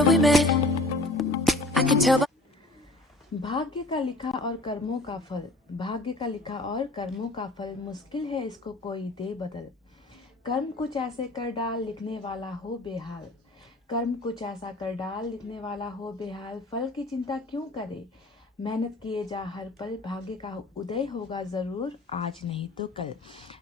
moment we met, I can tell by भाग्य का लिखा और कर्मों का फल, भाग्य का लिखा और कर्मों का फल, मुश्किल है इसको कोई दे बदल। कर्म कुछ ऐसे कर डाल लिखने वाला हो बेहाल, कर्म कुछ ऐसा कर डाल लिखने वाला हो बेहाल। फल की चिंता क्यों करे, मेहनत किए जा हर पल, भाग्य का उदय होगा ज़रूर आज नहीं तो कल।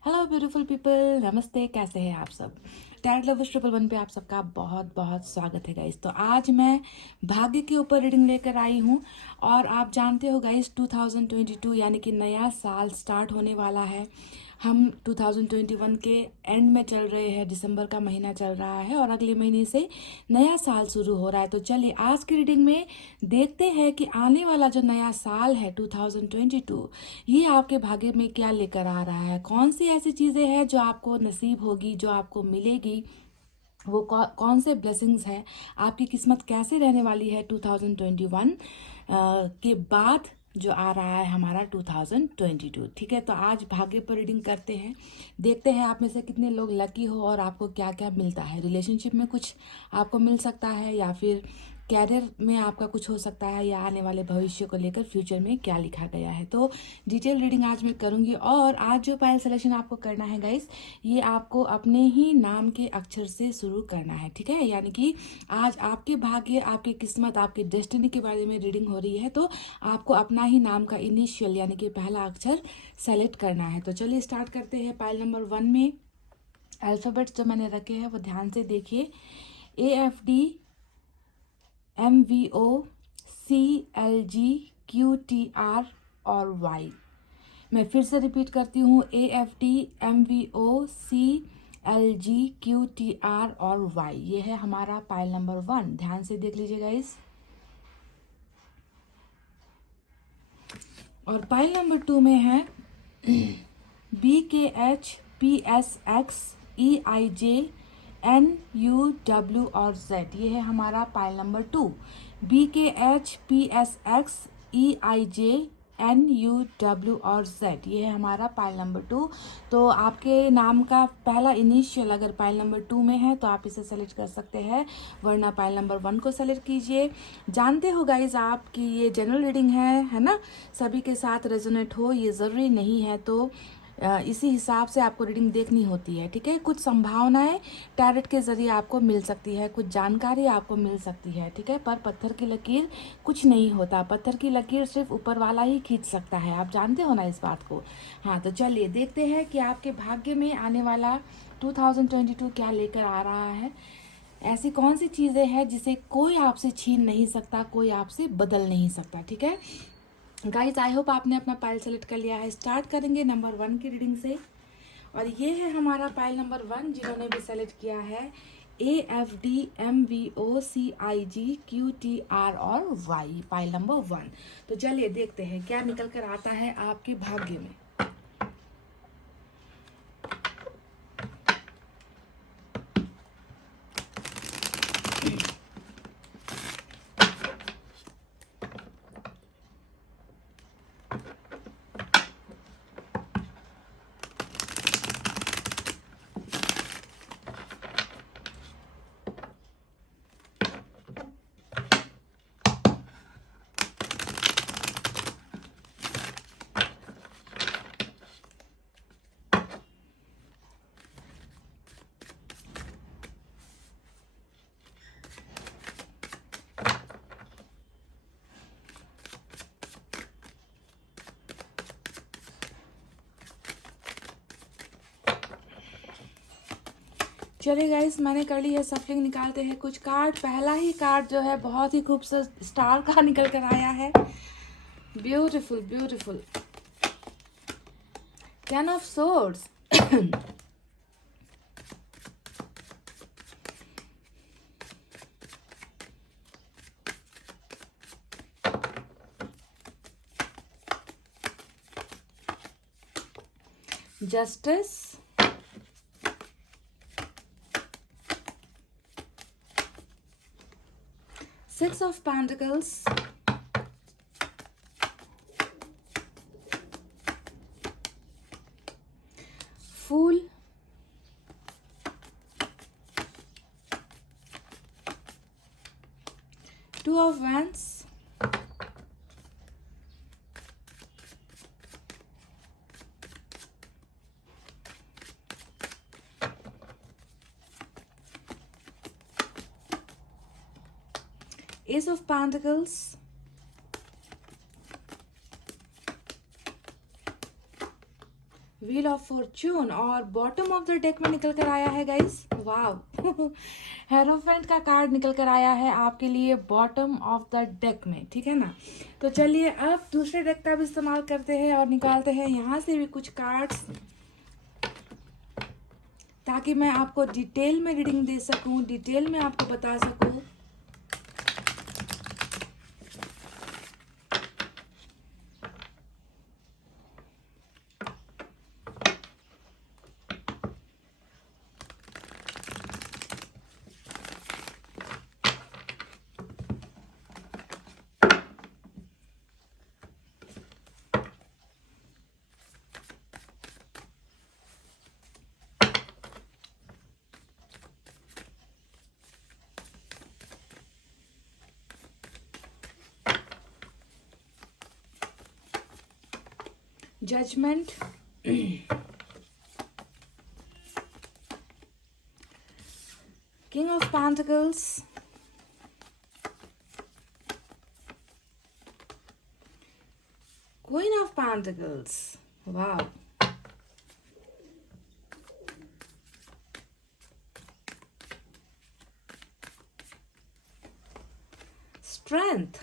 हेलो ब्यूटीफुल पीपल, नमस्ते, कैसे हैं आप सब। टैग लवर्स 111 पे आप सबका बहुत बहुत स्वागत है गाइस। तो आज मैं भाग्य के ऊपर रीडिंग लेकर आई हूँ और आप जानते हो गाइस 2022 यानी कि नया साल स्टार्ट होने वाला है। हम 2021 के एंड में चल रहे हैं, दिसंबर का महीना चल रहा है और अगले महीने से नया साल शुरू हो रहा है। तो चलिए आज की रीडिंग में देखते हैं कि आने वाला जो नया साल है 2022, ये आपके भाग्य में क्या लेकर आ रहा है। कौन सी ऐसी चीज़ें हैं जो आपको नसीब होगी, जो आपको मिलेगी, वो कौन से ब्लेसिंग्स हैं, आपकी किस्मत कैसे रहने वाली है 2021 के बाद जो आ रहा है हमारा 2022। ठीक है, तो आज भाग्य पर रीडिंग करते हैं, देखते हैं आप में से कितने लोग लकी हो और आपको क्या क्या मिलता है। रिलेशनशिप में कुछ आपको मिल सकता है या फिर कैरियर में आपका कुछ हो सकता है, या आने वाले भविष्य को लेकर फ्यूचर में क्या लिखा गया है। तो डिटेल रीडिंग आज मैं करूंगी और आज जो पायल सिलेक्शन आपको करना है गाइस, ये आपको अपने ही नाम के अक्षर से शुरू करना है। ठीक है, यानी कि आज आपके भाग्य, आपकी किस्मत, आपकी डेस्टिनी के बारे में रीडिंग हो रही है, तो आपको अपना ही नाम का इनिशियल यानी कि पहला अक्षर सेलेक्ट करना है। तो चलिए स्टार्ट करते हैं। पाइल नंबर 1 में अल्फ़ाबेट्स जो मैंने रखे हैं वो ध्यान से देखिए। AFD MVO CLG QTR और Y। मैं फिर से रिपीट करती हूँ, AFD MVO CLG QTR और Y। ये है हमारा पाइल नंबर 1, ध्यान से देख लीजिएगा इस। और पाइल नंबर 2 में है BKH PSX EIJ NUW और Z। ये है हमारा pile number 2, BKH PSX EIJ NUW और Z। ये है हमारा पाइल नंबर 2। तो आपके नाम का पहला इनिशियल अगर पाइल नंबर 2 में है तो आप इसे सेलेक्ट कर सकते हैं, वरना पाइल नंबर 1 को सेलेक्ट कीजिए। जानते हो गाइज आप कि ये जनरल रीडिंग है ना, सभी के साथ रेजोनेट हो ये ज़रूरी नहीं है, तो इसी हिसाब से आपको रीडिंग देखनी होती है। ठीक है, कुछ संभावनाएं टैरेट के जरिए आपको मिल सकती है, कुछ जानकारी आपको मिल सकती है। ठीक है, पर पत्थर की लकीर कुछ नहीं होता, पत्थर की लकीर सिर्फ ऊपर वाला ही खींच सकता है, आप जानते हो ना इस बात को। हाँ, तो चलिए देखते हैं कि आपके भाग्य में आने वाला 2022 क्या लेकर आ रहा है। ऐसी कौन सी चीज़ें हैं जिसे कोई आपसे छीन नहीं सकता, कोई आपसे बदल नहीं सकता। ठीक है गाइज, आई होप आपने अपना पाइल सेलेक्ट कर लिया है। स्टार्ट करेंगे नंबर 1 की रीडिंग से और ये है हमारा पाइल नंबर 1, जिन्होंने भी सेलेक्ट किया है AFD MVO CIG QTR और Y, पाइल नंबर 1। तो चलिए देखते हैं क्या निकल कर आता है आपके भाग्य में। चलिए गाइस, मैंने कर ली है सफलिंग। निकालते हैं कुछ कार्ड। पहला ही कार्ड जो है बहुत ही खूबसूरत स्टार का निकल कर आया है। Beautiful beautiful, 10 of swords. Justice, Six of Pentacles, Fool, of wands, S of pentacles, wheel of Fortune, और बॉटम ऑफ द डेक में निकल कर आया है गाइस, वाव हेरोफेंट का कार्ड निकल कर आया है आपके लिए बॉटम ऑफ द डेक में, ठीक है ना। तो चलिए अब दूसरे डेक का भी इस्तेमाल करते हैं और निकालते हैं यहाँ से भी कुछ कार्ड्स, ताकि मैं आपको डिटेल में रीडिंग दे सकूं, डिटेल में आपको बता सकूं। Judgment, King of Pentacles, Queen of Pentacles, wow, Strength,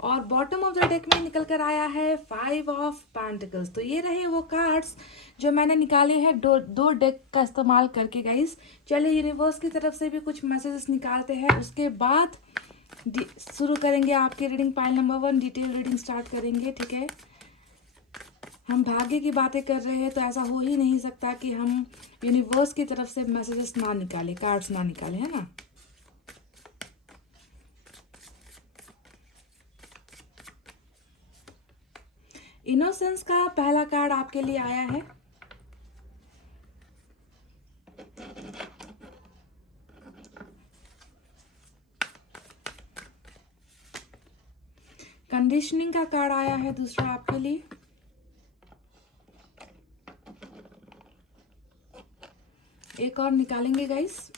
और बॉटम ऑफ द डेक में निकल कर आया है 5 ऑफ पेंटिकल्स। तो ये रहे वो कार्ड्स जो मैंने निकाले हैं दो डेक का इस्तेमाल करके गाइस। चलिए यूनिवर्स की तरफ से भी कुछ मैसेजेस निकालते हैं, उसके बाद शुरू करेंगे आपकी reading. Pile number 1 detail reading start करेंगे, ठीक है। हम भाग्य की बातें कर रहे हैं तो ऐसा हो ही नहीं सकता कि हम यूनिवर्स की तरफ से मैसेजेस ना निकाले, कार्ड्स ना निकाले, है ना। इनोसेंस का पहला कार्ड आपके लिए आया है। कंडीशनिंग का कार्ड आया है दूसरा आपके लिए। एक और निकालेंगे गाइस।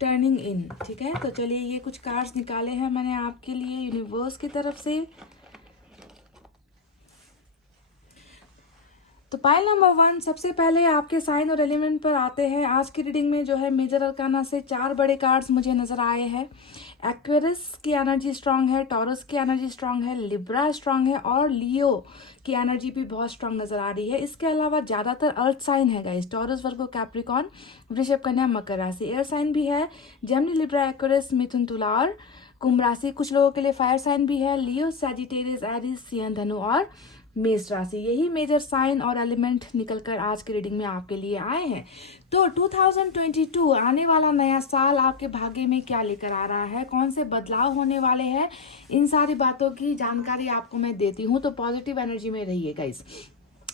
टर्निंग इन, ठीक है। तो चलिए ये कुछ कार्ड्स निकाले हैं मैंने आपके लिए यूनिवर्स की तरफ से। तो पाइल नंबर 1 सबसे पहले आपके साइन और एलिमेंट पर आते हैं। आज की रीडिंग में जो है मेजर अरकाना से 4 बड़े कार्ड्स मुझे नजर आए हैं। एक्वेरियस की एनर्जी स्ट्रांग है, टॉरस की एनर्जी स्ट्रांग है, लिब्रा स्ट्रांग है और लियो की एनर्जी भी बहुत स्ट्रांग नजर आ रही है। इसके अलावा ज्यादातर अर्थ साइन है गाइस, टॉरस, वर्गो, कैप्रिकॉन, वृषभ, कन्या, मकर राशि। एयर साइन भी है, जेमिनी, लिब्रा, एक्वेरियस, मिथुन, तुला और कुंभ राशि। कुछ लोगों के लिए फायर साइन भी है, लियो, सैजिटेरियस, एरीज, सिंह, धनु और मेष राशि। यही मेजर साइन और एलिमेंट निकलकर आज की रीडिंग में आपके लिए आए हैं। तो 2022 आने वाला नया साल आपके भाग्य में क्या लेकर आ रहा है, कौन से बदलाव होने वाले हैं, इन सारी बातों की जानकारी आपको मैं देती हूँ। तो पॉजिटिव एनर्जी में रहिए गाइस।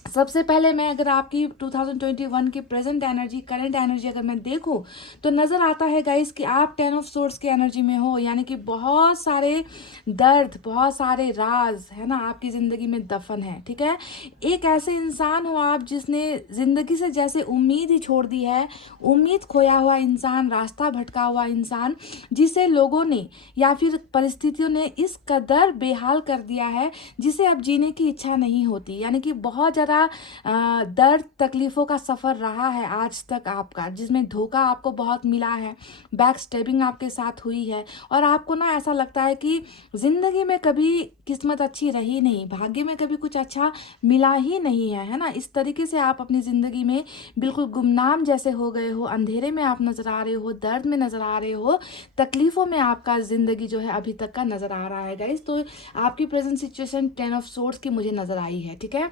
सबसे पहले मैं अगर आपकी 2021 की प्रेजेंट एनर्जी, करंट एनर्जी अगर मैं देखूं तो नजर आता है गाइस कि आप 10 ऑफ सोर्ड्स की एनर्जी में हो, यानी कि बहुत सारे दर्द, बहुत सारे राज है ना आपकी जिंदगी में दफन है, ठीक है। एक ऐसे इंसान हो आप जिसने जिंदगी से जैसे उम्मीद ही छोड़ दी है, उम्मीद खोया हुआ इंसान, रास्ता भटका हुआ इंसान, जिसे लोगों ने या फिर परिस्थितियों ने इस कदर बेहाल कर दिया है जिसे अब जीने की इच्छा नहीं होती। यानी कि बहुत ज्यादा दर्द तकलीफों का सफर रहा है आज तक आपका, जिसमें धोखा आपको बहुत मिला है, बैक स्टेबिंग आपके साथ हुई है और आपको ना ऐसा लगता है कि जिंदगी में कभी किस्मत अच्छी रही नहीं, भाग्य में कभी कुछ अच्छा मिला ही नहीं है ना। इस तरीके से आप अपनी जिंदगी में बिल्कुल गुमनाम जैसे हो गए हो, अंधेरे में आप नजर आ रहे हो, दर्द में नजर आ रहे हो, तकलीफों में आपका जिंदगी जो है अभी तक का नजर आ रहा है गाइस। तो आपकी प्रेजेंट सिचुएशन 10 ऑफ सोर्ड्स की मुझे नजर आई है, ठीक है।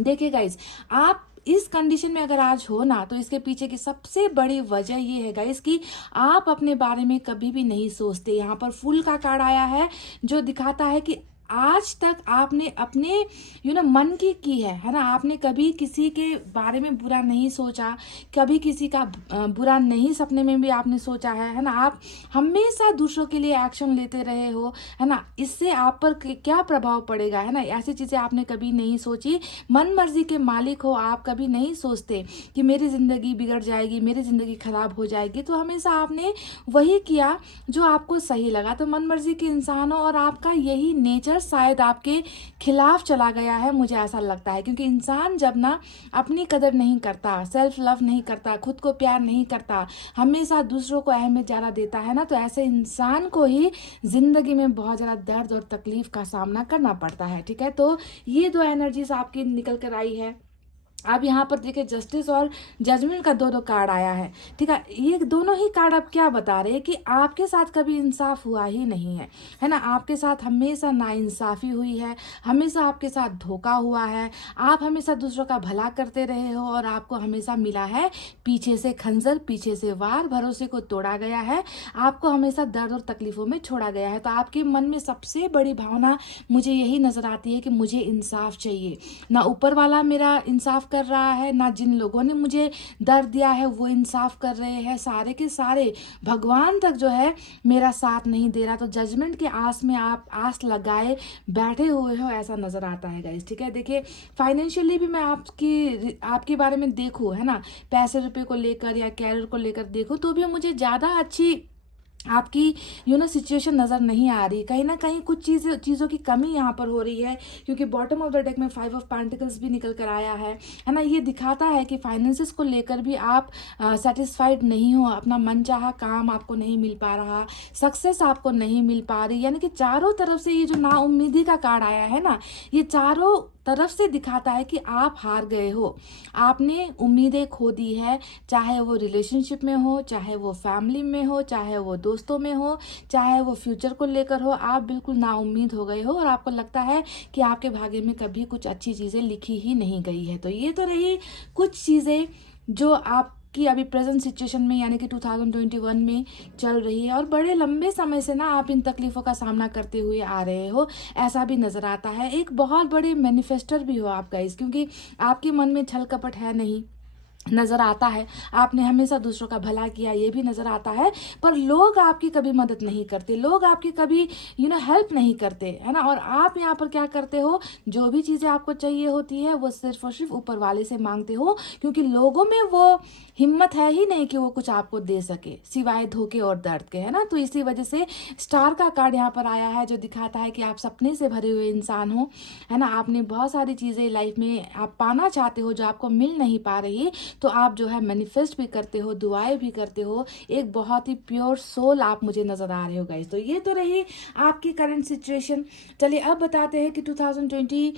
देखिए गाइस, आप इस कंडीशन में अगर आज हो ना, तो इसके पीछे की सबसे बड़ी वजह ये है गाइस कि आप अपने बारे में कभी भी नहीं सोचते। यहाँ पर फूल का कार्ड आया है जो दिखाता है कि आज तक आपने अपने मन की है ना। आपने कभी किसी के बारे में बुरा नहीं सोचा, कभी किसी का बुरा नहीं सपने में भी आपने सोचा है ना। आप हमेशा दूसरों के लिए एक्शन लेते रहे हो, है ना। इससे आप पर क्या प्रभाव पड़ेगा, है ना, ऐसी चीज़ें आपने कभी नहीं सोची। मन मर्जी के मालिक हो आप, कभी नहीं सोचते कि मेरी ज़िंदगी बिगड़ जाएगी, मेरी ज़िंदगी खराब हो जाएगी। तो हमेशा आपने वही किया जो आपको सही लगा। तो मन मर्जी के इंसान हो और आपका यही नेचर शायद आपके खिलाफ चला गया है, मुझे ऐसा लगता है। क्योंकि इंसान जब ना अपनी कदर नहीं करता, सेल्फ लव नहीं करता, खुद को प्यार नहीं करता, हमेशा दूसरों को अहमियत ज़्यादा देता है ना, तो ऐसे इंसान को ही ज़िंदगी में बहुत ज़्यादा दर्द और तकलीफ का सामना करना पड़ता है। ठीक है, तो ये दो एनर्जीज आपकी निकल कर आई है। अब यहाँ पर देखिए जस्टिस और जजमेंट का दो कार्ड आया है। ठीक है, ये दोनों ही कार्ड अब क्या बता रहे हैं कि आपके साथ कभी इंसाफ हुआ ही नहीं है ना। आपके साथ हमेशा नाइंसाफ़ी हुई है, हमेशा आपके साथ धोखा हुआ है। आप हमेशा दूसरों का भला करते रहे हो और आपको हमेशा मिला है पीछे से खंजर, पीछे से वार, भरोसे को तोड़ा गया है, आपको हमेशा दर्द और तकलीफों में छोड़ा गया है। तो आपके मन में सबसे बड़ी भावना मुझे यही नज़र आती है कि मुझे इंसाफ चाहिए। ना ऊपर वाला मेरा इंसाफ कर रहा है, ना जिन लोगों ने मुझे दर्द दिया है वो इंसाफ कर रहे हैं, सारे के सारे भगवान तक जो है मेरा साथ नहीं दे रहा। तो जजमेंट के आस में आप आस लगाए बैठे हुए हो, ऐसा नजर आता है गाइस। ठीक है, देखिए फाइनेंशियली भी मैं आपके बारे में देखूँ, है ना, पैसे रुपए को लेकर या कैरियर को लेकर देखूँ, तो भी मुझे ज़्यादा अच्छी आपकी सिचुएशन नज़र नहीं आ रही। कहीं ना कहीं कुछ चीज़ों की कमी यहाँ पर हो रही है, क्योंकि बॉटम ऑफ द डेक में 5 ऑफ पेंटिकल्स भी निकल कर आया है ना। ये दिखाता है कि फाइनेंसेस को लेकर भी आप सेटिस्फाइड नहीं हो, अपना मनचाहा काम आपको नहीं मिल पा रहा, सक्सेस आपको नहीं मिल पा रही। यानी कि चारों तरफ से ये जो नाउम्मीदी का कार्ड आया है ना, ये चारों तरफ से दिखाता है कि आप हार गए हो, आपने उम्मीदें खो दी है, चाहे वो रिलेशनशिप में हो, चाहे वो फैमिली में हो, चाहे वो दोस्तों में हो, चाहे वो फ्यूचर को लेकर हो। आप बिल्कुल नाउम्मीद हो गए हो और आपको लगता है कि आपके भाग्य में कभी कुछ अच्छी चीज़ें लिखी ही नहीं गई है। तो ये तो रही कुछ चीज़ें जो आप कि अभी प्रेजेंट सिचुएशन में यानी कि 2021 में चल रही है, और बड़े लंबे समय से ना आप इन तकलीफ़ों का सामना करते हुए आ रहे हो, ऐसा भी नज़र आता है। एक बहुत बड़े मैनिफेस्टर भी हो आप गाइस, क्योंकि आपके मन में छल कपट है नहीं, नज़र आता है। आपने हमेशा दूसरों का भला किया, ये भी नज़र आता है। पर लोग आपकी कभी मदद नहीं करते, लोग आपकी कभी हेल्प नहीं करते, है ना। और आप यहाँ पर क्या करते हो, जो भी चीज़ें आपको चाहिए होती है वो सिर्फ और सिर्फ ऊपर वाले से मांगते हो, क्योंकि लोगों में वो हिम्मत है ही नहीं कि वो कुछ आपको दे सके सिवाय धोखे और दर्द के, है ना। तो इसी वजह से स्टार का कार्ड यहाँ पर आया है, जो दिखाता है कि आप सपने से भरे हुए इंसान हो, है ना। आपने बहुत सारी चीज़ें लाइफ में आप पाना चाहते हो जो आपको मिल नहीं पा रही, तो आप जो है मैनिफेस्ट भी करते हो, दुआएं भी करते हो। एक बहुत ही प्योर सोल आप मुझे नज़र आ रहे हो गाइस। तो ये तो रही आपकी करंट सिचुएशन। चलिए अब बताते हैं कि 2022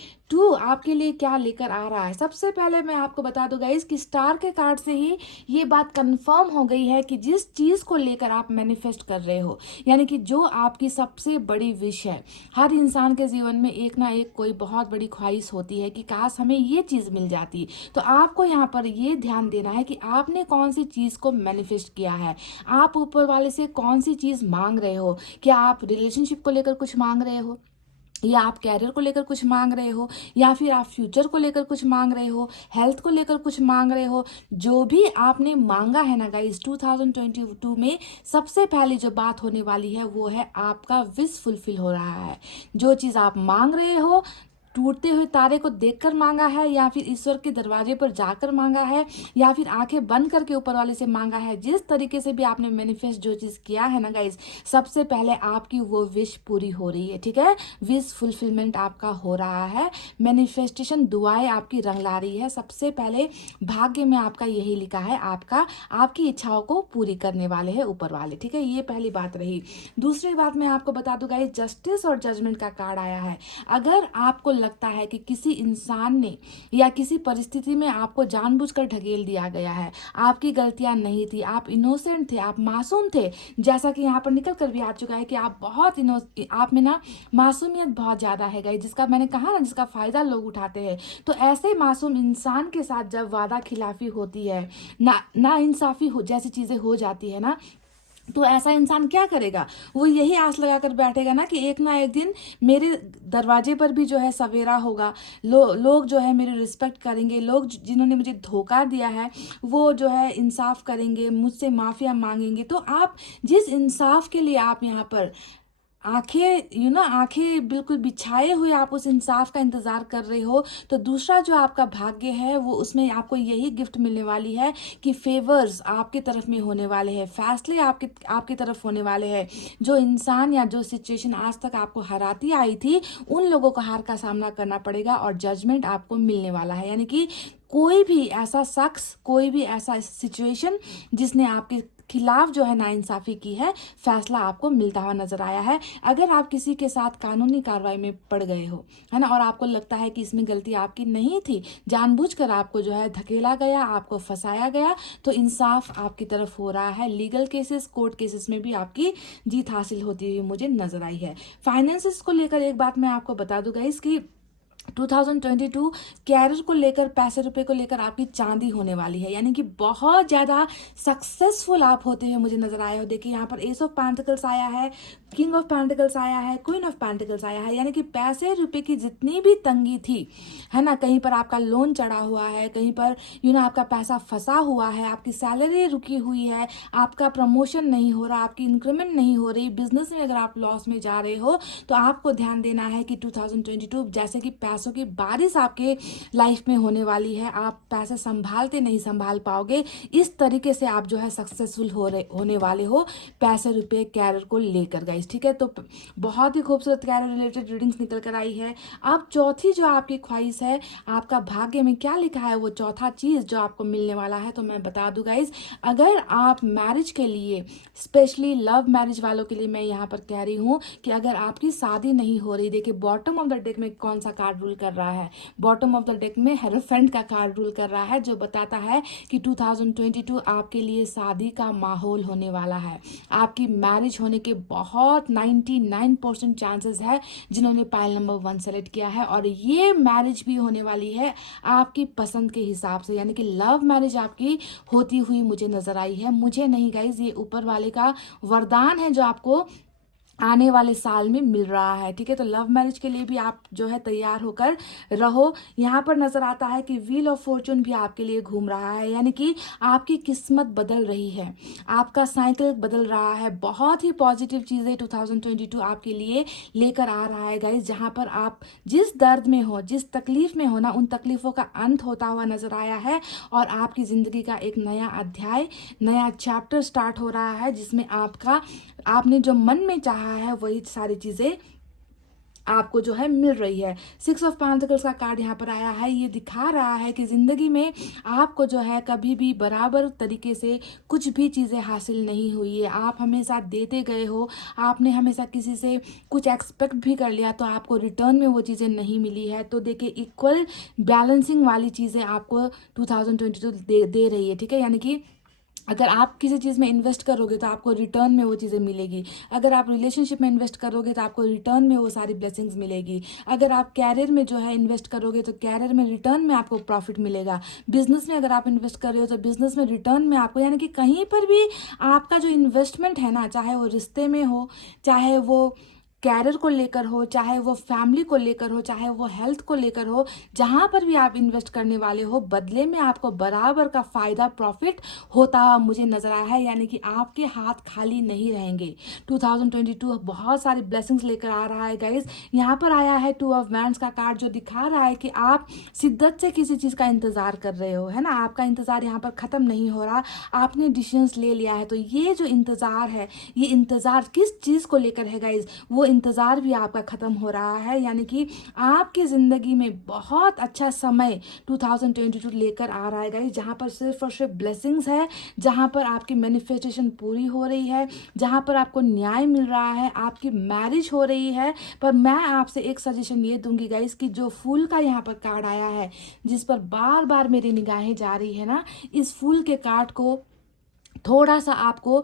आपके लिए क्या लेकर आ रहा है। सबसे पहले मैं आपको बता दूं गाइस कि स्टार के कार्ड से ही ये बात कंफर्म हो गई है कि जिस चीज़ को लेकर आप मैनिफेस्ट कर रहे हो, यानी कि जो आपकी सबसे बड़ी विश है, हर इंसान के जीवन में एक ना एक कोई बहुत बड़ी ख्वाहिश होती है कि काश हमें ये चीज़ मिल जाती। तो आपको यहाँ पर ये ध्यान देना है कि आपने कौन सी चीज़ को मैनिफेस्ट किया है, आप ऊपर वाले से कौन सी चीज़ मांग रहे हो। क्या आप रिलेशनशिप को लेकर कुछ मांग रहे हो, या आप कैरियर को लेकर कुछ मांग रहे हो, या फिर आप फ्यूचर को लेकर कुछ मांग रहे हो, हेल्थ को लेकर कुछ मांग रहे हो। जो भी आपने मांगा है ना गाइस, 2022 में सबसे पहले जो बात होने वाली है वो है आपका विश फुलफिल हो रहा है। जो चीज़ आप मांग रहे हो, टूटते हुए तारे को देखकर मांगा है, या फिर ईश्वर के दरवाजे पर जाकर मांगा है, या फिर आंखें बंद करके ऊपर वाले से मांगा है, जिस तरीके से भी आपने मैनिफेस्ट जो चीज़ किया है ना गाइस, सबसे पहले आपकी वो विश पूरी हो रही है। ठीक है, विश फुलफिलमेंट आपका हो रहा है, मैनिफेस्टेशन दुआएं आपकी रंग ला रही है। सबसे पहले भाग्य में आपका यही लिखा है, आपकी इच्छाओं को पूरी करने वाले हैं ऊपर वाले। ठीक है, ये पहली बात रही। दूसरी बात मैं आपको बता दूं गाइस, जस्टिस और जजमेंट का कार्ड आया है। अगर आपको लगता है कि किसी इंसान ने या किसी परिस्थिति में आपको जानबूझकर ढकेल दिया गया है, आपकी गलतियां नहीं थी, आप इनोसेंट थे, आप मासूम थे, जैसा कि यहाँ पर निकल कर भी आ चुका है कि आप में ना मासूमियत बहुत ज़्यादा है गाइस, जिसका मैंने कहा ना, जिसका फ़ायदा लोग उठाते हैं। तो ऐसे मासूम इंसान के साथ जब वादा खिलाफी होती है, ना इंसाफी हो जैसी चीज़ें हो जाती है ना, तो ऐसा इंसान क्या करेगा, वो यही आस लगा कर बैठेगा ना कि एक ना एक दिन मेरे दरवाजे पर भी जो है सवेरा होगा, लोग जो है मेरी रिस्पेक्ट करेंगे, लोग जिन्होंने मुझे धोखा दिया है वो जो है इंसाफ करेंगे, मुझसे माफ़िया मांगेंगे। तो आप जिस इंसाफ के लिए आप यहाँ पर आंखें बिल्कुल बिछाए हुए आप उस इंसाफ का इंतज़ार कर रहे हो, तो दूसरा जो आपका भाग्य है वो उसमें आपको यही गिफ्ट मिलने वाली है कि फेवर्स आपकी तरफ में होने वाले हैं, फैसले आपके आपकी तरफ होने वाले हैं। जो इंसान या जो सिचुएशन आज तक आपको हराती आई थी, उन लोगों को हार का सामना करना पड़ेगा और जजमेंट आपको मिलने वाला है। यानी कि कोई भी ऐसा शख्स, कोई भी ऐसा सिचुएशन जिसने आपके खिलाफ जो है नाइंसाफ़ी की है, फैसला आपको मिलता हुआ नजर आया है। अगर आप किसी के साथ कानूनी कार्रवाई में पड़ गए हो, है ना, और आपको लगता है कि इसमें गलती आपकी नहीं थी, जानबूझकर आपको जो है धकेला गया, आपको फंसाया गया, तो इंसाफ आपकी तरफ हो रहा है। लीगल केसेस, कोर्ट केसेस में भी आपकी जीत हासिल होती हुई मुझे नजर आई है। फाइनेंसेस को लेकर एक बात मैं आपको बता दूं गाइस कि 2022 कैरियर को लेकर, पैसे रुपए को लेकर आपकी चांदी होने वाली है। यानी कि बहुत ज़्यादा सक्सेसफुल आप होते हुए मुझे नजर आए हो। देखिए यहाँ पर एस ऑफ पेंटिकल्स आया है, किंग ऑफ पेंटिकल्स आया है, क्वीन ऑफ पेंटिकल्स आया है। यानी कि पैसे रुपए की जितनी भी तंगी थी, है ना, कहीं पर आपका लोन चढ़ा हुआ है, कहीं पर आपका पैसा फंसा हुआ है, आपकी सैलरी रुकी हुई है, आपका प्रमोशन नहीं हो रहा, आपकी इंक्रीमेंट नहीं हो रही, बिजनेस में अगर आप लॉस में जा रहे हो, तो आपको ध्यान देना है कि 2022 जैसे कि पैसों की बारिश आपके लाइफ में होने वाली है। आप पैसे संभालते नहीं संभाल पाओगे, इस तरीके से आप जो है सक्सेसफुल होने वाले हो पैसे रुपए कैरियर को लेकर गाइस। ठीक है, तो बहुत ही खूबसूरत कैरियर रिलेटेड रीडिंग्स निकल कर आई है। अब चौथी जो आपकी ख्वाहिश है, आपका भाग्य में क्या लिखा है, वो चौथा चीज जो आपको मिलने वाला है, तो मैं बता दूं गाइस, अगर आप मैरिज के लिए, स्पेशली लव मैरिज वालों के लिए मैं यहाँ पर कह रही हूँ कि अगर आपकी शादी नहीं हो रही, देखिए बॉटम ऑफ द डेक में कौन सा कार्ड रूल कर रहा है, बॉटम ऑफ द डेक में हेरोफेंट का कार्ड रूल कर रहा है, जो बताता है कि 2022 आपके लिए शादी का माहौल होने वाला है। आपकी मैरिज होने के बहुत 99% चांसेस है जिन्होंने पाइल नंबर 1 सेलेक्ट किया है, और ये मैरिज भी होने वाली है आपकी पसंद के हिसाब से। यानी कि लव मैरिज आपकी होती हुई मुझे नजर आई है, मुझे नहीं गाइज, ये ऊपर वाले का वरदान है जो आपको आने वाले साल में मिल रहा है। ठीक है, तो लव मैरिज के लिए भी आप जो है तैयार होकर रहो। यहाँ पर नजर आता है कि व्हील ऑफ फॉर्चून भी आपके लिए घूम रहा है, यानी कि आपकी किस्मत बदल रही है, आपका साइकिल बदल रहा है। बहुत ही पॉजिटिव चीजें 2022 आपके लिए लेकर आ रहा है गाइस। जहाँ पर आप जिस दर्द में हो, जिस तकलीफ में हो ना, उन तकलीफों का अंत होता हुआ नजर आया है और आपकी जिंदगी का एक नया अध्याय, नया चैप्टर स्टार्ट हो रहा है, जिसमें आपने जो मन में चाहा है वही सारी चीजें आपको जो है मिल रही है। 6 ऑफ पेंटिकल्स का कार्ड यहाँ पर आया है, ये दिखा रहा है कि जिंदगी में आपको जो है कभी भी बराबर तरीके से कुछ भी चीज़ें हासिल नहीं हुई है। आप हमेशा देते गए हो, आपने हमेशा किसी से कुछ एक्सपेक्ट भी कर लिया तो आपको रिटर्न में वो चीज़ें नहीं मिली है। तो देखिए इक्वल बैलेंसिंग वाली चीज़ें आपको 2022 दे रही है। ठीक है, यानी कि अगर आप किसी चीज़ में इन्वेस्ट करोगे तो आपको रिटर्न में वो चीज़ें मिलेगी। अगर आप रिलेशनशिप में इन्वेस्ट करोगे तो आपको रिटर्न में वो सारी ब्लेसिंग्स मिलेगी। अगर आप कैरियर में जो है इन्वेस्ट करोगे तो कैरियर में रिटर्न में आपको प्रॉफिट मिलेगा। बिजनेस में अगर आप इन्वेस्ट कर रहे हो तो बिजनेस में रिटर्न में आपको, यानी कि कहीं पर भी आपका जो इन्वेस्टमेंट है ना, चाहे वो रिश्ते में हो, चाहे वो कैरियर को लेकर हो, चाहे वो फैमिली को लेकर हो, चाहे वो हेल्थ को लेकर हो, जहाँ पर भी आप इन्वेस्ट करने वाले हो, बदले में आपको बराबर का फायदा, प्रॉफिट होता हुआ मुझे नजर आया है। यानी कि आपके हाथ खाली नहीं रहेंगे। 2022 बहुत सारी ब्लेसिंग्स लेकर आ रहा है गाइज। यहाँ पर आया है 2 ऑफ वैंड्स का कार्ड, जो दिखा रहा है कि आप शिद्दत से किसी चीज़ का इंतजार कर रहे हो, है ना, आपका इंतजार यहाँ पर खत्म नहीं हो रहा, आपने डिसीजंस ले लिया है। तो ये जो इंतजार है, ये इंतजार किस चीज़ को लेकर है गाइज, वो इंतज़ार भी आपका ख़त्म हो रहा है। यानी कि आपकी ज़िंदगी में बहुत अच्छा समय 2022 लेकर आ रहा है गाइस, जहाँ पर सिर्फ और सिर्फ ब्लेसिंग्स है, जहाँ पर आपकी मैनिफेस्टेशन पूरी हो रही है, जहाँ पर आपको न्याय मिल रहा है, आपकी मैरिज हो रही है। पर मैं आपसे एक सजेशन ये दूंगी गाइस कि जो फूल का यहाँ पर कार्ड आया है, जिस पर बार बार मेरी निगाहें जा रही है ना, इस फूल के कार्ड को थोड़ा सा आपको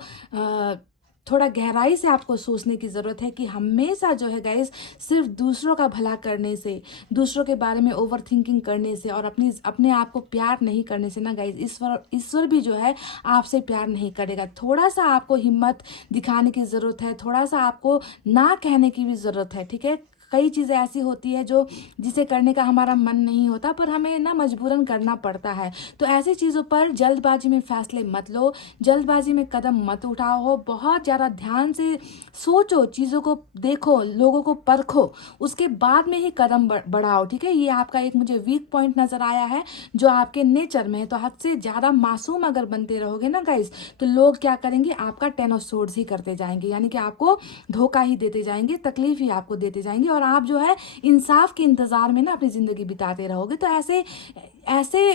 थोड़ा गहराई से आपको सोचने की ज़रूरत है कि हमेशा जो है गाइस सिर्फ दूसरों का भला करने से, दूसरों के बारे में ओवर थिंकिंग करने से और अपने आप को प्यार नहीं करने से ना गाइस ईश्वर भी जो है आपसे प्यार नहीं करेगा। थोड़ा सा आपको हिम्मत दिखाने की ज़रूरत है, थोड़ा सा आपको ना कहने की भी ज़रूरत है, ठीक है। कई चीज़ें ऐसी होती है जो जिसे करने का हमारा मन नहीं होता पर हमें ना मजबूरन करना पड़ता है। तो ऐसी चीज़ों पर जल्दबाजी में फैसले मत लो, जल्दबाजी में कदम मत उठाओ, बहुत ज़्यादा ध्यान से सोचो, चीज़ों को देखो, लोगों को परखो, उसके बाद में ही कदम बढ़ाओ, ठीक है। ये आपका एक मुझे वीक पॉइंट नज़र आया है जो आपके नेचर में है। तो हद से ज़्यादा मासूम अगर बनते रहोगे ना गाइस तो लोग क्या करेंगे, आपका 10 ऑफ सोर्ड्स ही करते जाएंगे, यानी कि आपको धोखा ही देते जाएंगे, तकलीफ ही आपको देते जाएंगे और आप जो है इंसाफ के इंतजार में ना अपनी जिंदगी बिताते रहोगे। तो ऐसे ऐसे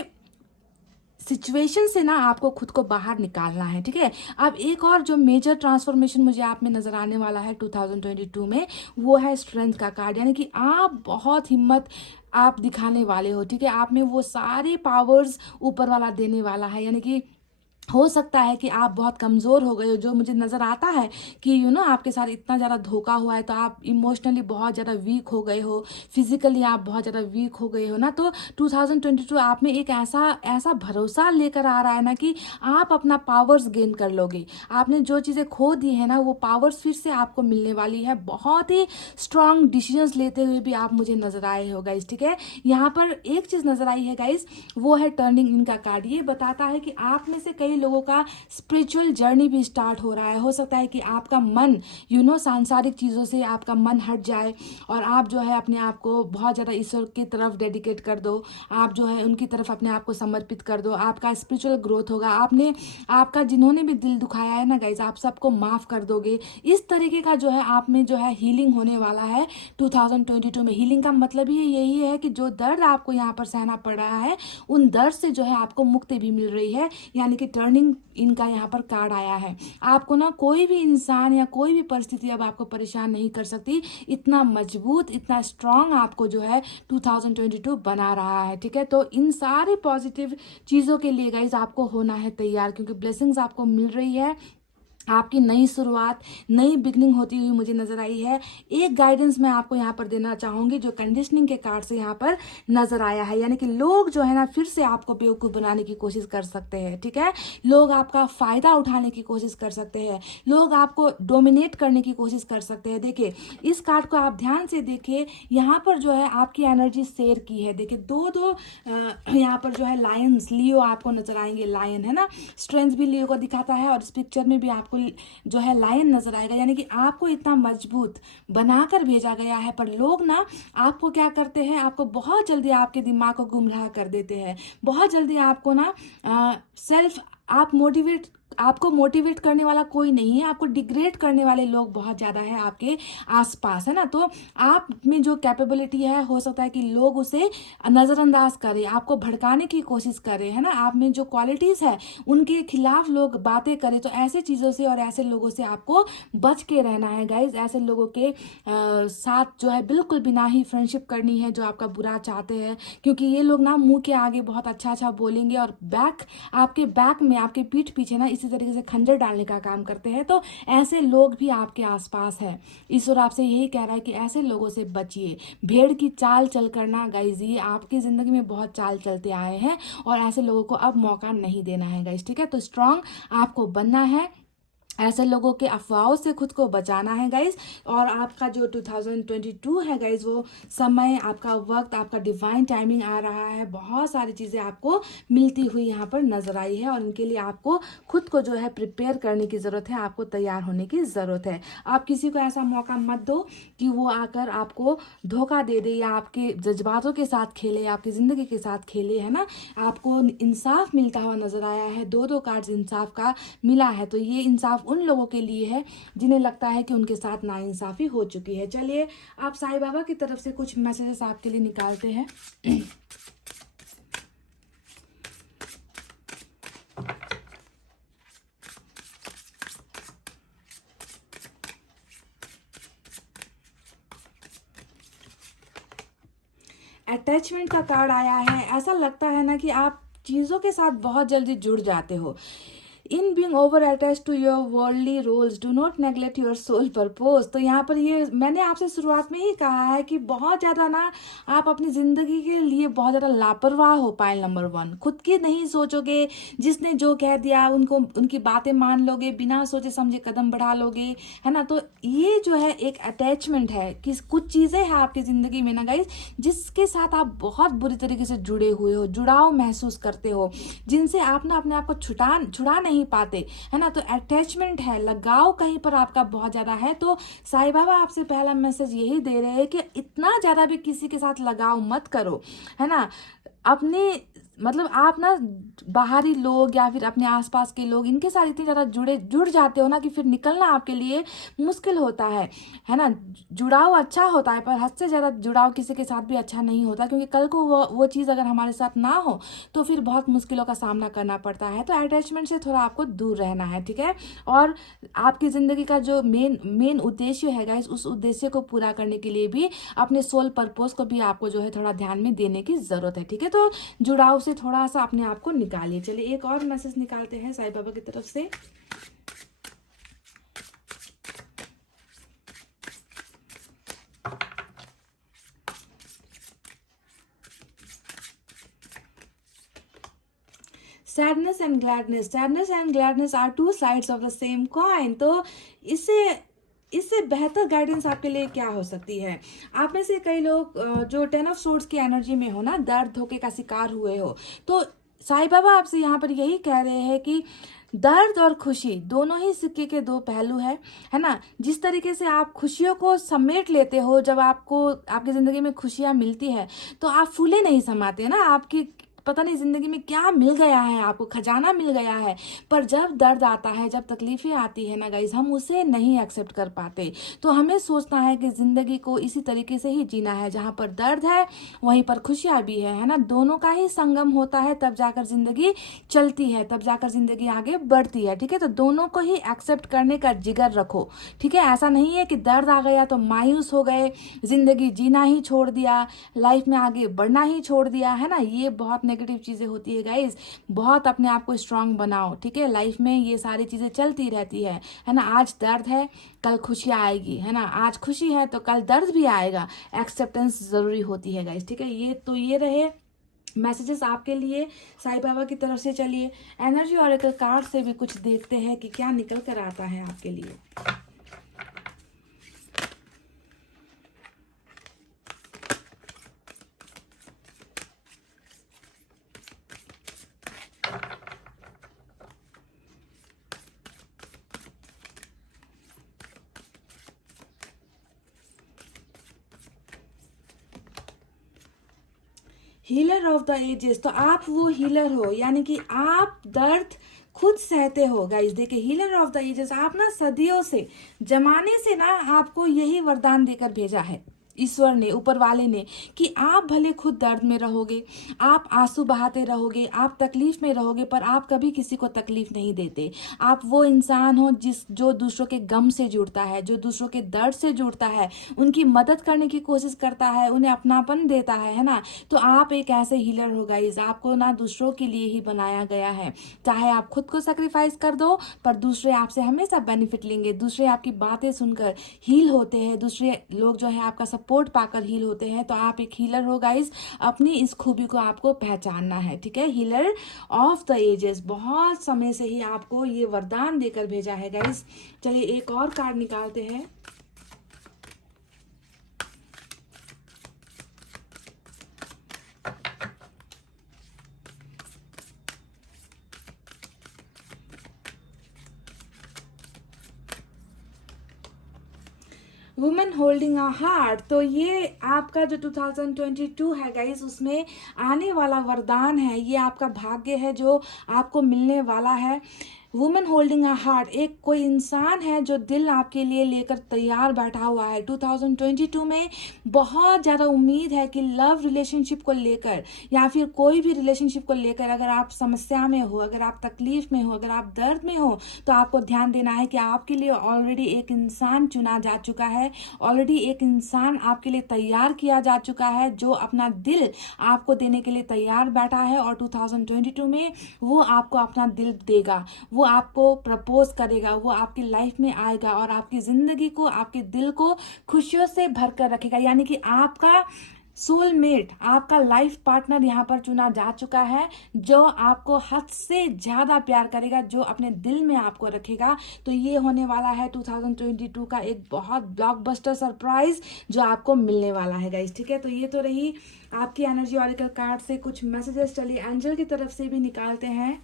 सिचुएशन से ना आपको खुद को बाहर निकालना है, ठीक है। अब एक और जो मेजर ट्रांसफॉर्मेशन मुझे आप में नजर आने वाला है 2022 में, वो है स्ट्रेंथ का कार्ड, यानी कि आप बहुत हिम्मत आप दिखाने वाले हो, ठीक है। आप में वो सारे पावर्स ऊपर वाला देने वाला है, यानी कि हो सकता है कि आप बहुत कमज़ोर हो गए हो, जो मुझे नज़र आता है कि आपके साथ इतना ज़्यादा धोखा हुआ है, तो आप इमोशनली बहुत ज़्यादा वीक हो गए हो, फिजिकली आप बहुत ज़्यादा वीक हो गए हो ना। तो 2022 आप में एक ऐसा भरोसा लेकर आ रहा है ना कि आप अपना पावर्स गेन कर लोगे। आपने जो चीज़ें खो दी है ना वो पावर्स फिर से आपको मिलने वाली है। बहुत ही स्ट्रांग डिसीजंस लेते हुए भी आप मुझे नज़र आए हो गाइस, ठीक है। यहाँ पर एक चीज़ नज़र आई है गाइस, वो है टर्निंग इन का कार्ड। ये बताता है कि आप में से कई लोगों का स्पिरिचुअल जर्नी भी स्टार्ट हो रहा है। हो सकता है कि आपका मन सांसारिक चीज़ों से आपका मन हट जाए और आप जो है अपने आप को बहुत ज़्यादा ईश्वर की तरफ डेडिकेट कर दो, आप जो है उनकी तरफ अपने आप को समर्पित कर दो। आपका स्पिरिचुअल ग्रोथ होगा। आपका जिन्होंने भी दिल दुखाया है ना गाइज, आप सबको माफ़ कर दोगे। इस तरीके का जो है आप में जो है हीलिंग होने वाला है 2022 में। हीलिंग का मतलब ही यही है कि जो दर्द आपको यहाँ पर सहना पड़ रहा है, उन दर्द से जो है आपको मुक्ति भी मिल रही है, यानी कि टर्निंग इनका यहाँ पर कार्ड आया है। आपको ना कोई भी इंसान या कोई भी परिस्थिति अब आपको परेशान नहीं कर सकती। इतना मजबूत, इतना स्ट्रांग आपको जो है 2022 बना रहा है, ठीक है। तो इन सारे पॉजिटिव चीज़ों के लिए गाइज आपको होना है तैयार, क्योंकि ब्लेसिंग्स आपको मिल रही है। आपकी नई शुरुआत, नई बिगनिंग होती हुई मुझे नज़र आई है। एक गाइडेंस मैं आपको यहाँ पर देना चाहूँगी जो कंडीशनिंग के कार्ड से यहाँ पर नज़र आया है, यानी कि लोग जो है ना फिर से आपको बेवकूफ़ बनाने की कोशिश कर सकते हैं, ठीक है। लोग आपका फ़ायदा उठाने की कोशिश कर सकते हैं, लोग आपको डोमिनेट करने की कोशिश कर सकते हैं। देखिए इस कार्ड को आप ध्यान से देखिए, यहाँ पर जो है आपकी एनर्जी शेयर की है। देखिए दो यहाँ पर जो है लायंस, लियो आपको नजर आएंगे, लायन है ना, स्ट्रेंथ भी लियो को दिखाता है और इस पिक्चर में भी आपको जो है लायन नजर आएगा, यानी कि आपको इतना मजबूत बनाकर भेजा गया है। पर लोग ना आपको क्या करते हैं, आपको बहुत जल्दी आपके दिमाग को गुमराह कर देते हैं, बहुत जल्दी आपको ना आपको मोटिवेट करने वाला कोई नहीं है, आपको डिग्रेड करने वाले लोग बहुत ज़्यादा है आपके आसपास, है ना। तो आप में जो कैपेबिलिटी है, हो सकता है कि लोग उसे नज़रअंदाज करें, आपको भड़काने की कोशिश करें, है ना। आप में जो क्वालिटीज़ है उनके खिलाफ लोग बातें करें। तो ऐसे चीज़ों से और ऐसे लोगों से आपको बच के रहना है गाइज। ऐसे लोगों के साथ जो है बिल्कुल भी ना ही फ्रेंडशिप करनी है जो आपका बुरा चाहते हैं, क्योंकि ये लोग ना मुंह के आगे बहुत अच्छा बोलेंगे और आपके बैक में, आपके पीठ पीछे ना इसी तरीके से खंजर डालने का काम करते हैं। तो ऐसे लोग भी आपके आसपास है। ईश्वर आपसे यही कह रहा है कि ऐसे लोगों से बचिए। भेड़ की चाल चल करना गाइज, ये आपकी जिंदगी में बहुत चाल चलते आए हैं और ऐसे लोगों को अब मौका नहीं देना है गाइज, ठीक है। तो स्ट्रांग आपको बनना है, ऐसे लोगों के अफवाहों से खुद को बचाना है गाइज। और आपका जो 2022 है गाइज, वो समय, आपका वक्त, आपका डिवाइन टाइमिंग आ रहा है। बहुत सारी चीज़ें आपको मिलती हुई यहाँ पर नजर आई है और इनके लिए आपको खुद को जो है प्रिपेयर करने की ज़रूरत है, आपको तैयार होने की ज़रूरत है। आप किसी को ऐसा मौका मत दो कि वो आकर आपको धोखा दे दे या आपके जज्बातों के साथ खेले, आपकी ज़िंदगी के साथ खेले, है ना। आपको इंसाफ मिलता हुआ नजर आया है, दो कार्ड्स इंसाफ का मिला है। तो ये इंसाफ उन लोगों के लिए है जिन्हें लगता है कि उनके साथ नाइंसाफी हो चुकी है। चलिए आप साईं बाबा की तरफ से कुछ मैसेजेस आपके लिए निकालते हैं। अटैचमेंट का कार्ड आया है। ऐसा लगता है ना कि आप चीज़ों के साथ बहुत जल्दी जुड़ जाते हो। In being over attach to your worldly roles do not neglect your soul purpose. तो यहाँ पर ये मैंने आपसे शुरुआत में ही कहा है कि बहुत ज़्यादा ना आप अपनी ज़िंदगी के लिए बहुत ज़्यादा लापरवाह हो पाए। नंबर 1, खुद की नहीं सोचोगे, जिसने जो कह दिया उनको उनकी बातें मान लोगे, बिना सोचे समझे कदम बढ़ा लोगे, है ना। तो ये जो है एक अटैचमेंट है कि कुछ चीज़ें हैं आपकी ज़िंदगी में ना गाइस, जिसके साथ आप बहुत बुरी तरीके से जुड़े हुए हो, जुड़ाव महसूस करते हो, जिनसे आप ना अपने आप को छुड़ा नहीं पाते, है ना। तो अटैचमेंट है, लगाव कहीं पर आपका बहुत ज़्यादा है। तो साईं बाबा आपसे पहला मैसेज यही दे रहे हैं कि इतना ज़्यादा भी किसी के साथ लगाव मत करो, है ना। अपने मतलब आप ना बाहरी लोग या फिर अपने आसपास के लोग, इनके साथ इतने ज़्यादा जुड़ जाते हो ना कि फिर निकलना आपके लिए मुश्किल होता है ना। जुड़ाव अच्छा होता है पर हद से ज़्यादा जुड़ाव किसी के साथ भी अच्छा नहीं होता, क्योंकि कल को वो चीज़ अगर हमारे साथ ना हो तो फिर बहुत मुश्किलों का सामना करना पड़ता है। तो अटैचमेंट से थोड़ा आपको दूर रहना है, ठीक है। और आपकी ज़िंदगी का जो मेन उद्देश्य है गाइस, उस उद्देश्य को पूरा करने के लिए भी अपने सोल पर्पस को भी आपको जो है थोड़ा ध्यान में देने की ज़रूरत है, ठीक है। तो जुड़ाव से थोड़ा सा अपने आप को निकालिए। चलिए एक और मैसेज निकालते हैं साईं बाबा की तरफ से। Sadness and gladness are two sides of the same coin. तो इससे बेहतर गाइडेंस आपके लिए क्या हो सकती है। आप में से कई लोग जो 10 ऑफ सोर्ड्स की एनर्जी में हो ना, दर्द धोखे का शिकार हुए हो, तो साईं बाबा आपसे यहाँ पर यही कह रहे हैं कि दर्द और खुशी दोनों ही सिक्के के दो पहलू है ना। जिस तरीके से आप खुशियों को समेट लेते हो, जब आपको आपकी ज़िंदगी में खुशियाँ मिलती है तो आप फूले नहीं समाते ना, आपकी पता नहीं ज़िंदगी में क्या मिल गया है, आपको खजाना मिल गया है। पर जब दर्द आता है, जब तकलीफ़ें आती है ना गाइस, हम उसे नहीं एक्सेप्ट कर पाते। तो हमें सोचना है कि ज़िंदगी को इसी तरीके से ही जीना है, जहाँ पर दर्द है वहीं पर खुशियाँ भी है ना। दोनों का ही संगम होता है, तब जाकर ज़िंदगी चलती है, तब जाकर ज़िंदगी आगे बढ़ती है, ठीक है। तो दोनों को ही एक्सेप्ट करने का जिगर रखो, ठीक है। ऐसा नहीं है कि दर्द आ गया तो मायूस हो गए, ज़िंदगी जीना ही छोड़ दिया, लाइफ में आगे बढ़ना ही छोड़ दिया, है ना। ये बहुत नेगेटिव चीज़ें होती है गाइस। बहुत अपने आप को स्ट्रांग बनाओ, ठीक है। लाइफ में ये सारी चीज़ें चलती रहती है ना। आज दर्द है, कल खुशियाँ आएगी, है ना। आज खुशी है तो कल दर्द भी आएगा। एक्सेप्टेंस ज़रूरी होती है गाइस, ठीक है। ये रहे मैसेजेस आपके लिए साईं बाबा की तरफ से। चलिए एनर्जी ऑरेकल कार्ड से भी कुछ देखते हैं कि क्या निकल कर आता है आपके लिए। Healer of the ages. तो आप वो हीलर हो, यानी कि आप दर्द खुद सहते हो गाइस। देखिए हीलर ऑफ द एजेस, आप ना सदियों से, जमाने से ना आपको यही वरदान देकर भेजा है ईश्वर ने, ऊपर वाले ने, कि आप भले खुद दर्द में रहोगे, आप आंसू बहाते रहोगे, आप तकलीफ में रहोगे, पर आप कभी किसी को तकलीफ नहीं देते। आप वो इंसान हो जो दूसरों के गम से जुड़ता है, जो दूसरों के दर्द से जुड़ता है, उनकी मदद करने की कोशिश करता है, उन्हें अपनापन देता है ना। तो आप एक ऐसे हीलर हो गाइस। आपको ना दूसरों के लिए ही बनाया गया है। चाहे आप खुद को सेक्रीफाइस कर दो, पर दूसरे आपसे हमेशा बेनिफिट लेंगे। दूसरे आपकी बातें सुनकर हील होते हैं, दूसरे लोग जो है आपका सपोर्ट पाकर हील होते हैं। तो आप एक हीलर हो गाइस। अपनी इस खूबी को आपको पहचानना है, ठीक है। हीलर ऑफ द एजेस, बहुत समय से ही आपको ये वरदान देकर भेजा है गाइस। चलिए एक और कार्ड निकालते हैं। Women holding a heart. तो ये आपका जो 2022 है गाइस, उसमें आने वाला वरदान है, ये आपका भाग्य है जो आपको मिलने वाला है। वुमेन होल्डिंग अ हार्ट, एक कोई इंसान है जो दिल आपके लिए लेकर तैयार बैठा हुआ है। 2022 में बहुत ज़्यादा उम्मीद है कि लव रिलेशनशिप को लेकर या फिर कोई भी रिलेशनशिप को लेकर अगर आप समस्या में हो, अगर आप तकलीफ में हो, अगर आप दर्द में हो, तो आपको ध्यान देना है कि आपके लिए ऑलरेडी एक इंसान चुना जा चुका है। ऑलरेडी एक इंसान आपके लिए तैयार किया जा चुका है, जो अपना दिल आपको देने के लिए तैयार बैठा है। और 2022 में वो आपको अपना दिल देगा, वो आपको प्रपोज करेगा, वो आपकी लाइफ में आएगा और आपकी ज़िंदगी को, आपके दिल को खुशियों से भर कर रखेगा। यानी कि आपका सोलमेट, आपका लाइफ पार्टनर यहाँ पर चुना जा चुका है, जो आपको हद से ज़्यादा प्यार करेगा, जो अपने दिल में आपको रखेगा। तो ये होने वाला है 2022 का एक बहुत ब्लॉकबस्टर सरप्राइज जो आपको मिलने वाला है गाइस। ठीक है, तो ये तो रही आपकी एनर्जी ऑरिकल कार्ड से कुछ मैसेजेस। चलिए एंजल की तरफ से भी निकालते हैं।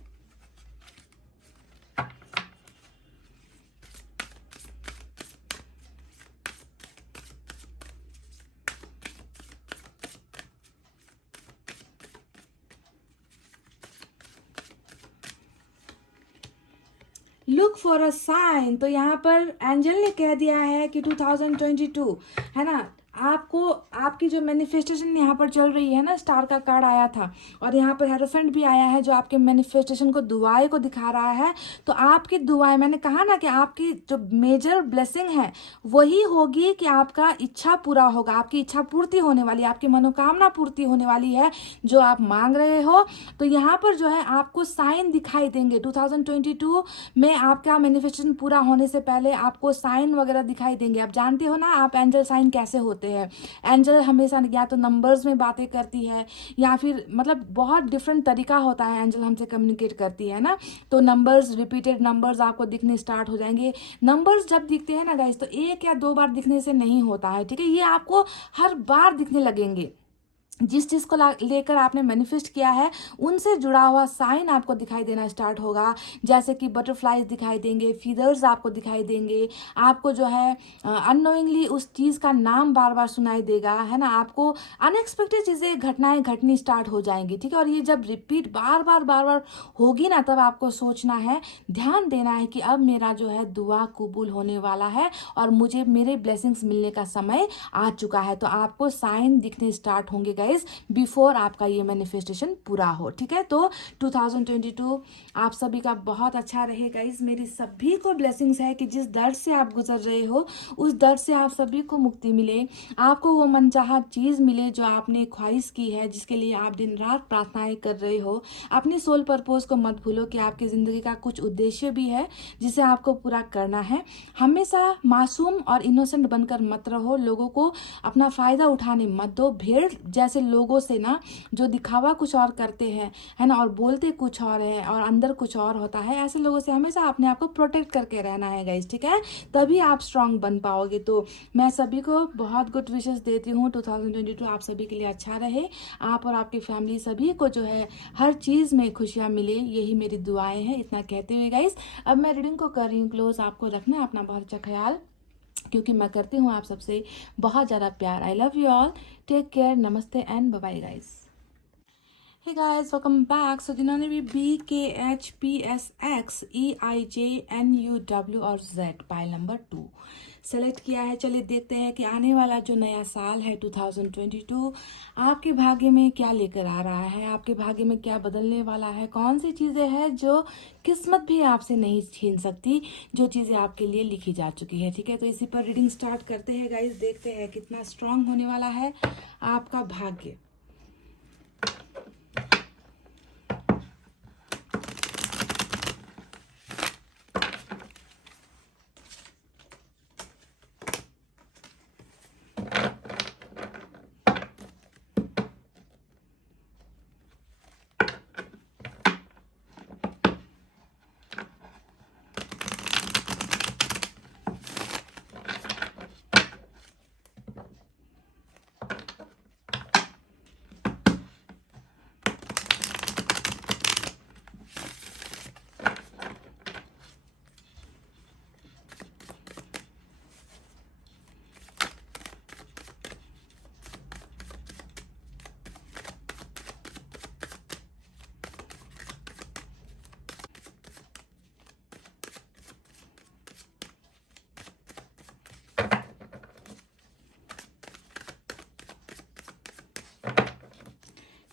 Look for a sign. तो यहाँ पर एंजल ने कह दिया है कि 2022 है ना, आपको आपकी जो मैनिफेस्टेशन यहाँ पर चल रही है ना, स्टार का कार्ड आया था और यहाँ पर हेरोफेंट भी आया है जो आपके मैनिफेस्टेशन को, दुआएं को दिखा रहा है। तो आपकी दुआएं, मैंने कहा ना कि आपकी जो मेजर ब्लेसिंग है वही होगी कि आपका इच्छा पूरा होगा, आपकी इच्छा पूर्ति होने वाली है, आपकी मनोकामना पूर्ति होने वाली है जो आप मांग रहे हो। तो यहाँ पर जो है आपको साइन दिखाई देंगे 2022 में। आपका मैनिफेस्टेशन पूरा होने से पहले आपको साइन वगैरह दिखाई देंगे। आप जानते हो ना आप एंजल साइन कैसे होते हैं। एंजल हमेशा या तो नंबर्स में बातें करती है या फिर मतलब बहुत डिफरेंट तरीका होता है एंजल हमसे कम्युनिकेट करती है ना। तो नंबर्स, रिपीटेड नंबर्स आपको दिखने स्टार्ट हो जाएंगे। नंबर्स जब दिखते हैं ना गाइस, तो एक या दो बार दिखने से नहीं होता है, ठीक है, ये आपको हर बार दिखने लगेंगे। जिस चीज़ को लेकर आपने मैनिफेस्ट किया है उनसे जुड़ा हुआ साइन आपको दिखाई देना स्टार्ट होगा। जैसे कि बटरफ्लाइज दिखाई देंगे, फीदर्स आपको दिखाई देंगे, आपको जो है अननोइंगली उस चीज़ का नाम बार बार सुनाई देगा, है ना। आपको अनएक्सपेक्टेड चीज़ें, घटनाएं घटनी स्टार्ट हो जाएंगी, ठीक है। और ये जब रिपीट बार बार होगी ना, तब आपको सोचना है, ध्यान देना है कि अब मेरा जो है दुआ कबूल होने वाला है और मुझे मेरे ब्लेसिंग्स मिलने का समय आ चुका है। तो आपको साइन दिखने स्टार्ट होंगे गाइस बिफोर आपका ये मैनिफेस्टेशन पूरा हो, ठीक है। तो 2022 आप सभी का बहुत अच्छा रहे गाइस। मेरी सभी को ब्लेसिंग्स है कि जिस दर्द से आप गुजर रहे हो उस दर्द से आप सभी को मुक्ति मिले, आपको वो मनचाहा चीज मिले जो आपने ख्वाहिश की है, जिसके लिए आप दिन रात प्रार्थनाएं कर रहे हो। अपनी सोल पर्पस को मत भूलो कि आपकी जिंदगी का कुछ उद्देश्य भी है जिसे आपको पूरा करना है। हमेशा मासूम और इनोसेंट बनकर मत रहो, लोगों को अपना फायदा उठाने मत दो। भेड़ जैसे लोगों से ना, जो दिखावा कुछ और करते हैं, है ना, और बोलते कुछ और है और अंदर कुछ और होता है, ऐसे लोगों से हमेशा अपने आप को प्रोटेक्ट करके रहना है गाइस, ठीक है। तभी आप स्ट्रांग बन पाओगे। तो मैं सभी को बहुत गुड विशेस देती हूँ। 2022 आप सभी के लिए अच्छा रहे, आप और आपकी फैमिली सभी को जो है हर चीज़ में खुशियाँ मिले, यही मेरी दुआएं हैं। इतना कहते हुए गाइस अब मैं रीडिंग को कर रही हूँ क्लोज। आपको रखना है अपना बहुत अच्छा ख्याल, क्योंकि मैं करती हूँ आप सबसे बहुत ज़्यादा प्यार। I love you all, take care, नमस्ते and bye bye guys. Hey guys, welcome back. So जिन्होंने भी BKHPSXEIJNUW और Z पाइल नंबर 2 सेलेक्ट किया है, चलिए देखते हैं कि आने वाला जो नया साल है 2022 आपके भाग्य में क्या लेकर आ रहा है, आपके भाग्य में क्या बदलने वाला है, कौन सी चीज़ें हैं जो किस्मत भी आपसे नहीं छीन सकती, जो चीज़ें आपके लिए लिखी जा चुकी है, ठीक है। तो इसी पर रीडिंग स्टार्ट करते हैं गाइस, देखते हैं कितना स्ट्रांग होने वाला है आपका भाग्य।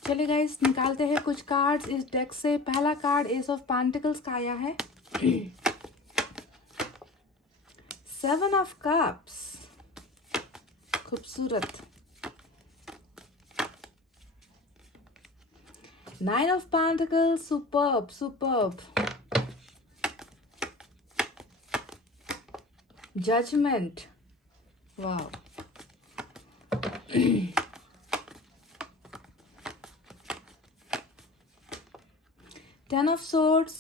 चलिए गाइस निकालते हैं कुछ कार्ड्स इस डेक से। पहला कार्ड एस ऑफ पेंटिकल्स का आया है, 7 ऑफ कप्स, खूबसूरत, 9 of pentacles, superb superb, judgement, वाह। Ten of swords,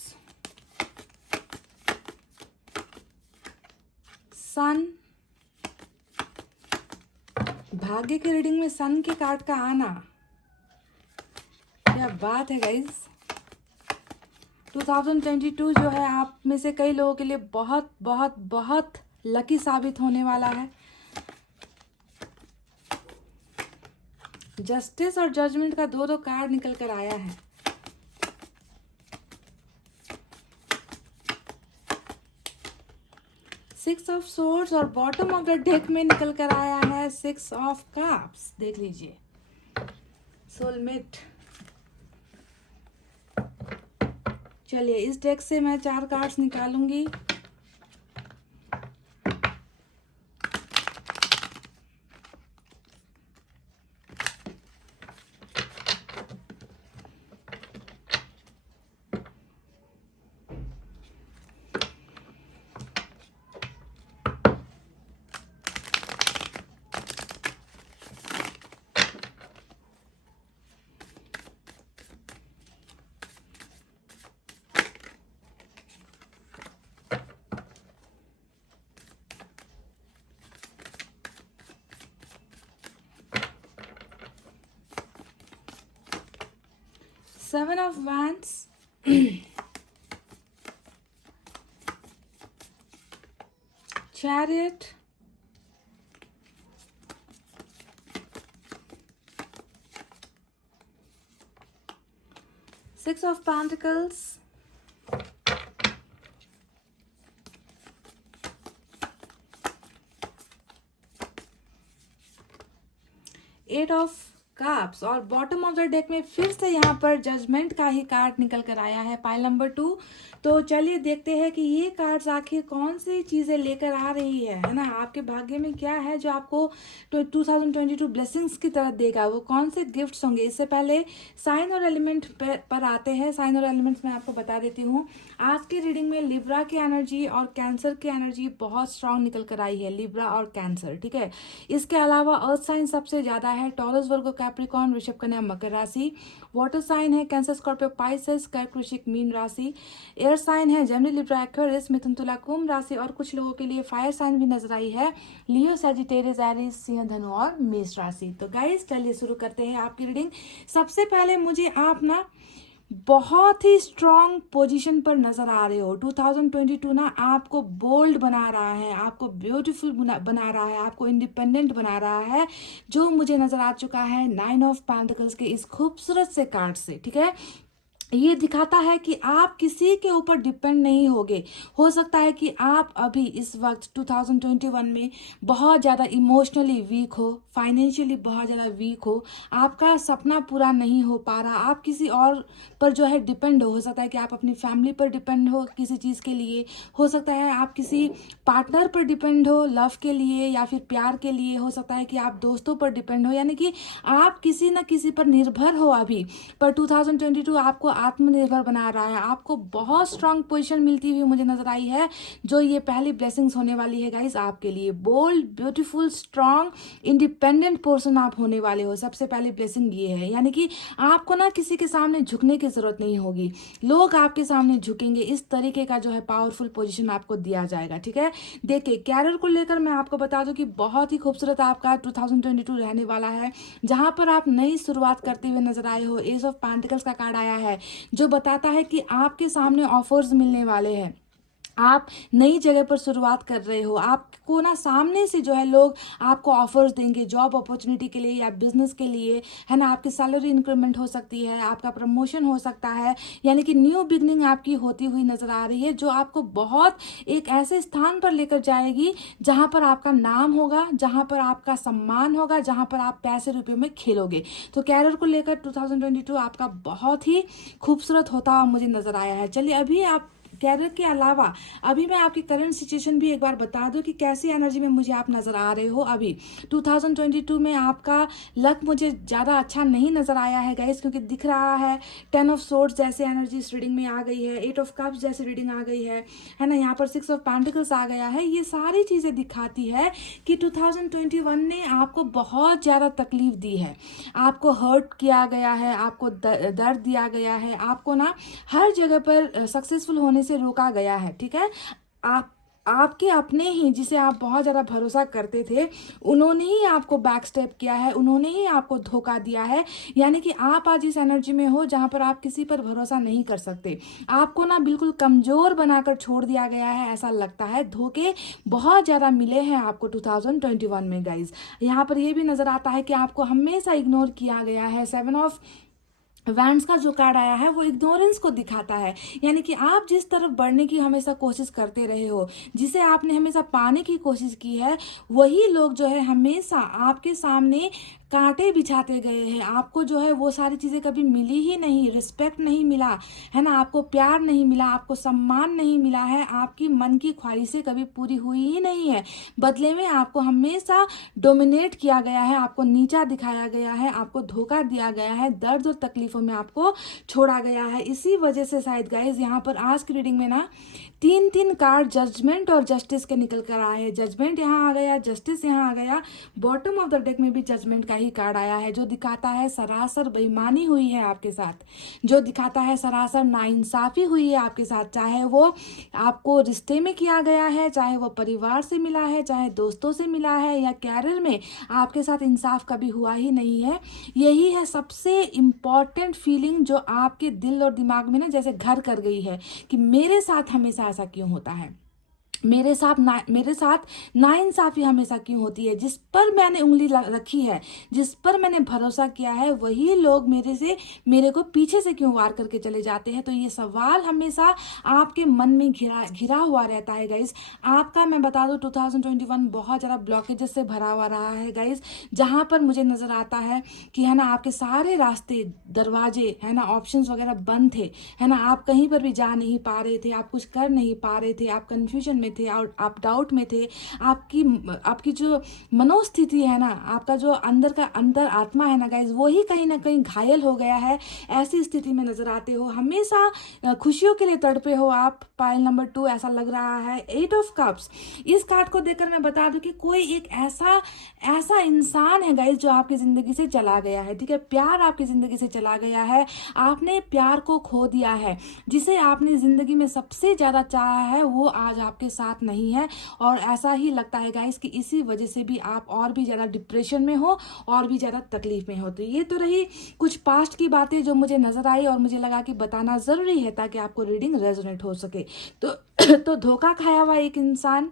sun. भाग्य के रीडिंग में सन के कार्ड का आना, क्या बात है गाइस। 2022 जो है आप में से कई लोगों के लिए बहुत बहुत बहुत लकी साबित होने वाला है। जस्टिस और जजमेंट का दो कार्ड निकल कर आया है। सिक्स ऑफ सोर्ड्स और बॉटम ऑफ द डेक में निकल कर आया है सिक्स ऑफ कप्स। देख लीजिए, सोलमेट। चलिए इस डेक से मैं 4 कार्ड्स निकालूंगी। Seven of Wands, Chariot, Six of Pentacles, Eight of cups और बॉटम ऑफ द डेक में फिर से यहाँ पर जजमेंट का ही कार्ड निकल कर आया है, पाइल नंबर 2। तो चलिए देखते हैं कि ये कार्ड्स आखिर कौन सी चीज़ें लेकर आ रही है ना। आपके भाग्य में क्या है जो आपको 2022 ब्लेसिंग्स की तरह देगा, वो कौन से गिफ्ट्स होंगे। इससे पहले साइन और एलिमेंट पर आते हैं। साइन और एलिमेंट्स मैं आपको बता देती हूँ। आज की रीडिंग में लिब्रा की एनर्जी और कैंसर की एनर्जी बहुत स्ट्रांग निकल कर आई है, लिब्रा और कैंसर, ठीक है। इसके अलावा अर्थ साइन सबसे ज़्यादा है, टॉरस, वर्गो, कैप्रिकॉर्न, वृषभ, कन्या, मकर राशि। वाटर साइन है कैंसर, स्कॉर्पियो, पाइसेस, कर्क, वृश्चिक, मीन राशि। एयर साइन है जेमिनी, लिब्रा, एक्वेरियस, मिथुन, तुला, कुंभ राशि। और कुछ लोगों के लिए फायर साइन भी नजर आई है, लियो, सजिटेरियस, एरीज, सिंह, धनु और मेष राशि। तो गाइस चलिए शुरू करते हैं आपकी रीडिंग। सबसे पहले मुझे आप ना बहुत ही स्ट्रॉन्ग पोजीशन पर नजर आ रहे हो। 2022 ना आपको बोल्ड बना रहा है, आपको ब्यूटीफुल बना रहा है, आपको इंडिपेंडेंट बना रहा है, जो मुझे नजर आ चुका है 9 ऑफ पेंटिकल्स के इस खूबसूरत से कार्ड से, ठीक है। ये दिखाता है कि आप किसी के ऊपर डिपेंड नहीं होगे। हो सकता है कि आप अभी इस वक्त 2021 में बहुत ज़्यादा इमोशनली वीक हो, फाइनेंशियली बहुत ज़्यादा वीक हो, आपका सपना पूरा नहीं हो पा रहा, आप किसी और पर जो है डिपेंड हो सकता है कि आप अपनी फैमिली पर डिपेंड हो किसी चीज़ के लिए, हो सकता है आप किसी पार्टनर पर डिपेंड हो लव के लिए या फिर प्यार के लिए, हो सकता है कि आप दोस्तों पर डिपेंड हो, यानी कि आप किसी न किसी पर निर्भर हो अभी। पर 2022 आपको आत्मनिर्भर बना रहा है, आपको बहुत स्ट्रांग पोजीशन मिलती हुई मुझे नजर आई है, जो ये पहली ब्लेसिंग्स होने वाली है गाइस आपके लिए। Bold, beautiful, strong, independent person आप होने वाले हो। सबसे पहली ब्लेसिंग ये है, यानी कि आपको ना किसी के सामने झुकने की जरूरत नहीं होगी, लोग आपके सामने झुकेंगे। इस तरीके का जो है पावरफुल पोजीशन आपको दिया जाएगा, ठीक है। देखिए कैरियर को लेकर मैं आपको बता दूं कि बहुत ही खूबसूरत आपका 2022 रहने वाला है, जहां पर आप नई शुरुआत करते हुए नजर आए हो। एज ऑफ पेंटिकल्स का कार्ड आया है, जो बताता है कि आपके सामने ऑफर्स मिलने वाले हैं, आप नई जगह पर शुरुआत कर रहे हो, आपको ना सामने से जो है लोग आपको ऑफर्स देंगे जॉब अपॉर्चुनिटी के लिए या बिजनेस के लिए, है ना। आपकी सैलरी इंक्रीमेंट हो सकती है, आपका प्रमोशन हो सकता है, यानी कि न्यू बिगनिंग आपकी होती हुई नजर आ रही है, जो आपको बहुत एक ऐसे स्थान पर लेकर जाएगी जहां पर आपका नाम होगा, जहां पर आपका सम्मान होगा, जहां पर आप पैसे रुपये में खेलोगे। तो कैरियर को लेकर 2022 आपका बहुत ही खूबसूरत होता हुआ मुझे नजर आया है। चलिए अभी आप कैरियर के अलावा अभी मैं आपकी करंट सिचुएशन भी एक बार बता दूं कि कैसी एनर्जी में मुझे आप नज़र आ रहे हो। अभी 2022 में आपका लक मुझे ज़्यादा अच्छा नहीं नज़र आया है गाइस, क्योंकि दिख रहा है 10 ऑफ सोर्ड्स जैसे एनर्जी इस रीडिंग में आ गई है, 8 ऑफ कप्स जैसी रीडिंग आ गई है ना, यहाँ पर 6 ऑफ पेंटिकल्स आ गया है। ये सारी चीज़ें दिखाती है कि 2021 ने आपको बहुत ज़्यादा तकलीफ दी है, आपको हर्ट किया गया है, आपको दर्द दिया गया है, आपको ना हर जगह पर सक्सेसफुल होने से रोका गया है। ठीक है, आपके अपने ही जिसे आप बहुत ज़्यादा भरोसा करते थे, उन्होंने ही आपको बैक स्टेप किया है, उन्होंने ही आपको धोखा दिया है। यानी कि आप आज इस एनर्जी में हो जहाँ पर आप किसी पर भरोसा नहीं कर सकते, आपको ना बिल्कुल कमज़ोर बनाकर छोड़ दिया गया है, ऐसा लगता है। धोखे बहुत ज़्यादा मिले हैं आपको 2021 में गाइज। यहाँ पर ये भी नज़र आता है कि आपको हमेशा इग्नोर किया गया है। 7 ऑफ वैंड्स का जो कार्ड आया है वो इग्नोरेंस को दिखाता है, यानी कि आप जिस तरफ बढ़ने की हमेशा कोशिश करते रहे हो, जिसे आपने हमेशा पाने की कोशिश की है, वही लोग जो है हमेशा आपके सामने कांटे बिछाते गए हैं। आपको जो है वो सारी चीज़ें कभी मिली ही नहीं, रिस्पेक्ट नहीं मिला है ना, आपको प्यार नहीं मिला, आपको सम्मान नहीं मिला है, आपकी मन की ख्वाहिशें कभी पूरी हुई ही नहीं है। बदले में आपको हमेशा डोमिनेट किया गया है, आपको नीचा दिखाया गया है, आपको धोखा दिया गया है, दर्द और तकलीफों में आपको छोड़ा गया है। इसी वजह से शायद गाइज यहाँ पर आज की रीडिंग में ना 3 कार्ड जजमेंट और जस्टिस के निकल कर आए हैं। जजमेंट यहाँ आ गया, जस्टिस यहाँ आ गया, बॉटम ऑफ द डेक में भी जजमेंट का ही कार्ड आया है, जो दिखाता है सरासर बेईमानी हुई है आपके साथ, जो दिखाता है सरासर नाइंसाफी हुई है आपके साथ, चाहे वो आपको रिश्ते में किया गया है, चाहे वो परिवार से मिला है, चाहे दोस्तों से मिला है, या कैरियर में आपके साथ इंसाफ कभी हुआ ही नहीं है। यही है सबसे इम्पॉर्टेंट फीलिंग जो आपके दिल और दिमाग में ना जैसे घर कर गई है कि मेरे साथ हमेशा ऐसा क्यों होता है, मेरे साथ नाइंसाफी हमेशा क्यों होती है। जिस पर मैंने उंगली रखी है, जिस पर मैंने भरोसा किया है, वही लोग मेरे को पीछे से क्यों वार करके चले जाते हैं। तो ये सवाल हमेशा आपके मन में घिरा हुआ रहता है गाइज। आपका मैं बता दूं 2021 बहुत ज़्यादा ब्लॉकेजेस से भरा हुआ रहा है गाइज, जहाँ पर मुझे नज़र आता है कि है ना आपके सारे रास्ते, दरवाजे है ना, ऑप्शंस वगैरह बंद थे, है ना, आप कहीं पर भी जा नहीं पा रहे थे, आप कुछ कर नहीं पा रहे थे, आप कन्फ्यूजन में थे, आप डाउट में थे, आपकी जो मनोस्थिति है ना, आपका जो अंदर आत्मा है ना गाइज, वो ही कहीं ना कहीं घायल हो गया है। ऐसी स्थिति में नजर आते हो, हमेशा खुशियों के लिए तड़पे हो आप। पाइल नंबर 2 ऐसा लग रहा है। 8 ऑफ कप्स, इस कार्ड को देखकर मैं बता दूं कि कोई एक ऐसा इंसान है गाइज जो आपकी जिंदगी से चला गया है। ठीक है, प्यार आपकी जिंदगी से चला गया है, आपने प्यार को खो दिया है। जिसे आपने जिंदगी में सबसे ज्यादा चाहा है वो आज आपके साथ नहीं है, और ऐसा ही लगता है गाइस कि इसी वजह से भी आप और भी ज़्यादा डिप्रेशन में हो, और भी ज़्यादा तकलीफ में हो। तो ये तो रही कुछ पास्ट की बातें जो मुझे नज़र आई और मुझे लगा कि बताना ज़रूरी है ताकि आपको रीडिंग रेजोनेट हो सके। तो धोखा खाया हुआ एक इंसान,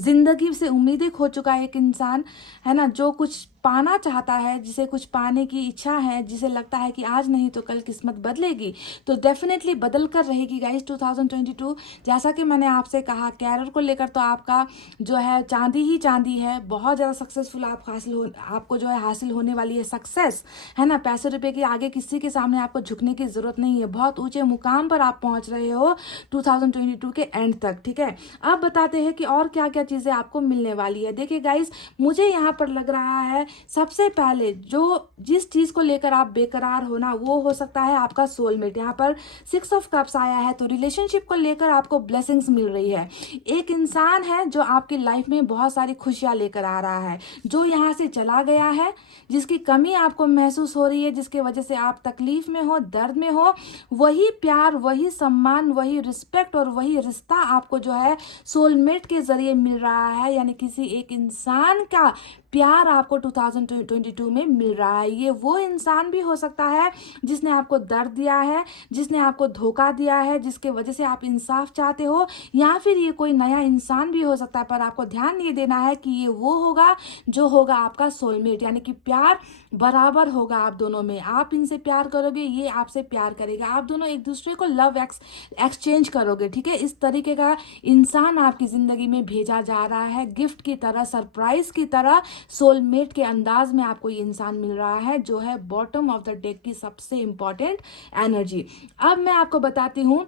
जिंदगी से उम्मीदें खो चुका है एक इंसान, है ना, जो कुछ पाना चाहता है, जिसे कुछ पाने की इच्छा है, जिसे लगता है कि आज नहीं तो कल किस्मत बदलेगी, तो डेफिनेटली बदल कर रहेगी गाइस 2022। जैसा कि मैंने आपसे कहा, कैरियर को लेकर तो आपका जो है चांदी ही चांदी है, बहुत ज़्यादा सक्सेसफुल आपको जो है हासिल होने वाली है सक्सेस, है ना। पैसे रुपए के आगे किसी के सामने आपको झुकने की ज़रूरत नहीं है, बहुत ऊंचे मुकाम पर आप पहुंच रहे हो 2022 के एंड तक। ठीक है, अब बताते हैं कि और क्या क्या चीज़ें आपको मिलने वाली है। देखिए गाइस, मुझे यहाँ पर लग रहा है सबसे पहले जिस चीज को लेकर आप बेकरार हो ना, वो हो सकता है आपका सोलमेट। यहाँ पर 6 ऑफ कप्स आया है, तो रिलेशनशिप को लेकर आपको ब्लेसिंग्स मिल रही है। एक इंसान है जो आपकी लाइफ में बहुत सारी खुशियां लेकर आ रहा है, जो यहाँ से चला गया है, जिसकी कमी आपको महसूस हो रही है, जिसकी वजह से आप तकलीफ में हो, दर्द में हो, वही प्यार, वही सम्मान, वही रिस्पेक्ट और वही रिश्ता आपको जो है सोलमेट के जरिए मिल रहा है। यानी किसी एक इंसान का प्यार आपको 2022 में मिल रहा है। ये वो इंसान भी हो सकता है जिसने आपको दर्द दिया है, जिसने आपको धोखा दिया है, जिसके वजह से आप इंसाफ चाहते हो, या फिर ये कोई नया इंसान भी हो सकता है। पर आपको ध्यान ये देना है कि ये वो होगा जो होगा आपका सोलमेट, यानी कि प्यार बराबर होगा आप दोनों में। आप इनसे प्यार करोगे, ये आपसे प्यार करेगा, आप दोनों एक दूसरे को लव एक्सचेंज करोगे। ठीक है, इस तरीके का इंसान आपकी जिंदगी में भेजा जा रहा है, गिफ्ट की तरह, सरप्राइज की तरह, सोलमेट के अंदाज में आपको ये इंसान मिल रहा है, जो है बॉटम ऑफ द डेक की सबसे इंपॉर्टेंट एनर्जी। अब मैं आपको बताती हूँ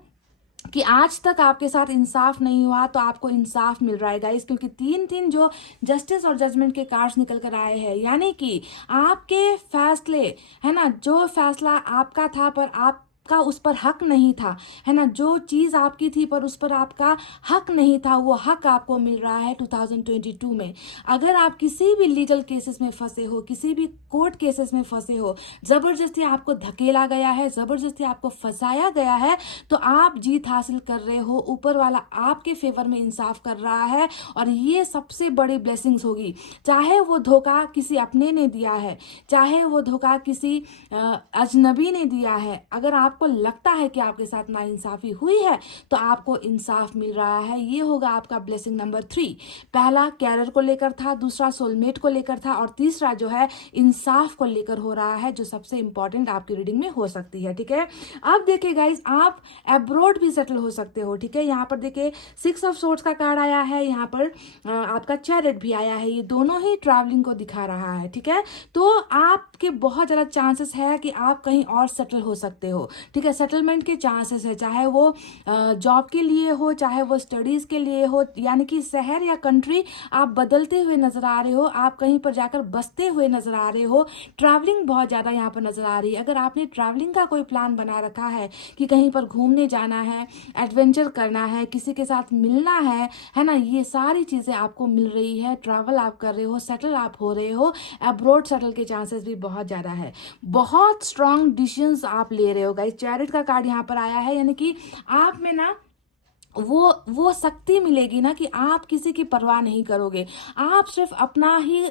कि आज तक आपके साथ इंसाफ नहीं हुआ तो आपको इंसाफ मिल रहा है गाइस, क्योंकि 3 जो जस्टिस और जजमेंट के कार्ड्स निकल कर आए हैं, यानी कि आपके फैसले, है ना, जो फैसला आपका था पर आपका उस पर हक नहीं था, है ना, जो चीज़ आपकी थी पर उस पर आपका हक नहीं था, वो हक आपको मिल रहा है 2022 में। अगर आप किसी भी लीगल केसेस में फंसे हो, किसी भी कोर्ट केसेस में फंसे हो, ज़बरदस्ती आपको धकेला गया है, ज़बरदस्ती आपको फंसाया गया है, तो आप जीत हासिल कर रहे हो। ऊपर वाला आपके फेवर में इंसाफ कर रहा है और ये सबसे बड़ी ब्लेसिंग्स होगी। चाहे वो धोखा किसी अपने ने दिया है, चाहे वो धोखा किसी अजनबी ने दिया है, अगर आपको लगता है कि आपके साथ नाइंसाफ़ी हुई है तो आपको इंसाफ मिल रहा है। ये होगा आपका ब्लेसिंग नंबर 3। पहला कैरियर को लेकर था, दूसरा सोलमेट को लेकर था और तीसरा जो है इंसाफ को लेकर हो रहा है, जो सबसे इंपॉर्टेंट आपकी रीडिंग में हो सकती है। ठीक है, अब देखिए गाइज, आप अब्रॉड भी सेटल हो सकते हो। ठीक है, यहाँ पर देखिए 6 ऑफ सोर्ड्स का कार्ड आया है, यहाँ पर आपका चैरिट भी आया है, ये दोनों ही ट्रैवलिंग को दिखा रहा है। ठीक है, तो आपके बहुत ज़्यादा चांसेस है कि आप कहीं और सेटल हो सकते हो। ठीक है, सेटलमेंट के चांसेस है, चाहे वो जॉब के लिए हो, चाहे वो स्टडीज़ के लिए हो, यानी कि शहर या कंट्री आप बदलते हुए नज़र आ रहे हो, आप कहीं पर जाकर बसते हुए नज़र आ रहे हो। ट्रैवलिंग बहुत ज़्यादा यहाँ पर नज़र आ रही है। अगर आपने ट्रैवलिंग का कोई प्लान बना रखा है कि कहीं पर घूमने जाना है, एडवेंचर करना है, किसी के साथ मिलना है ना, ये सारी चीज़ें आपको मिल रही है। ट्रैवल आप कर रहे हो, सेटल आप हो रहे हो, अब्रॉड सेटल के चांसेस भी बहुत ज़्यादा है। बहुत स्ट्रॉन्ग डिसीजंस आप ले रहे हो गाइस। चैरिट का कार्ड यहाँ पर आया है, यानी कि आप में ना वो शक्ति मिलेगी ना कि आप किसी की परवाह नहीं करोगे। आप सिर्फ अपना ही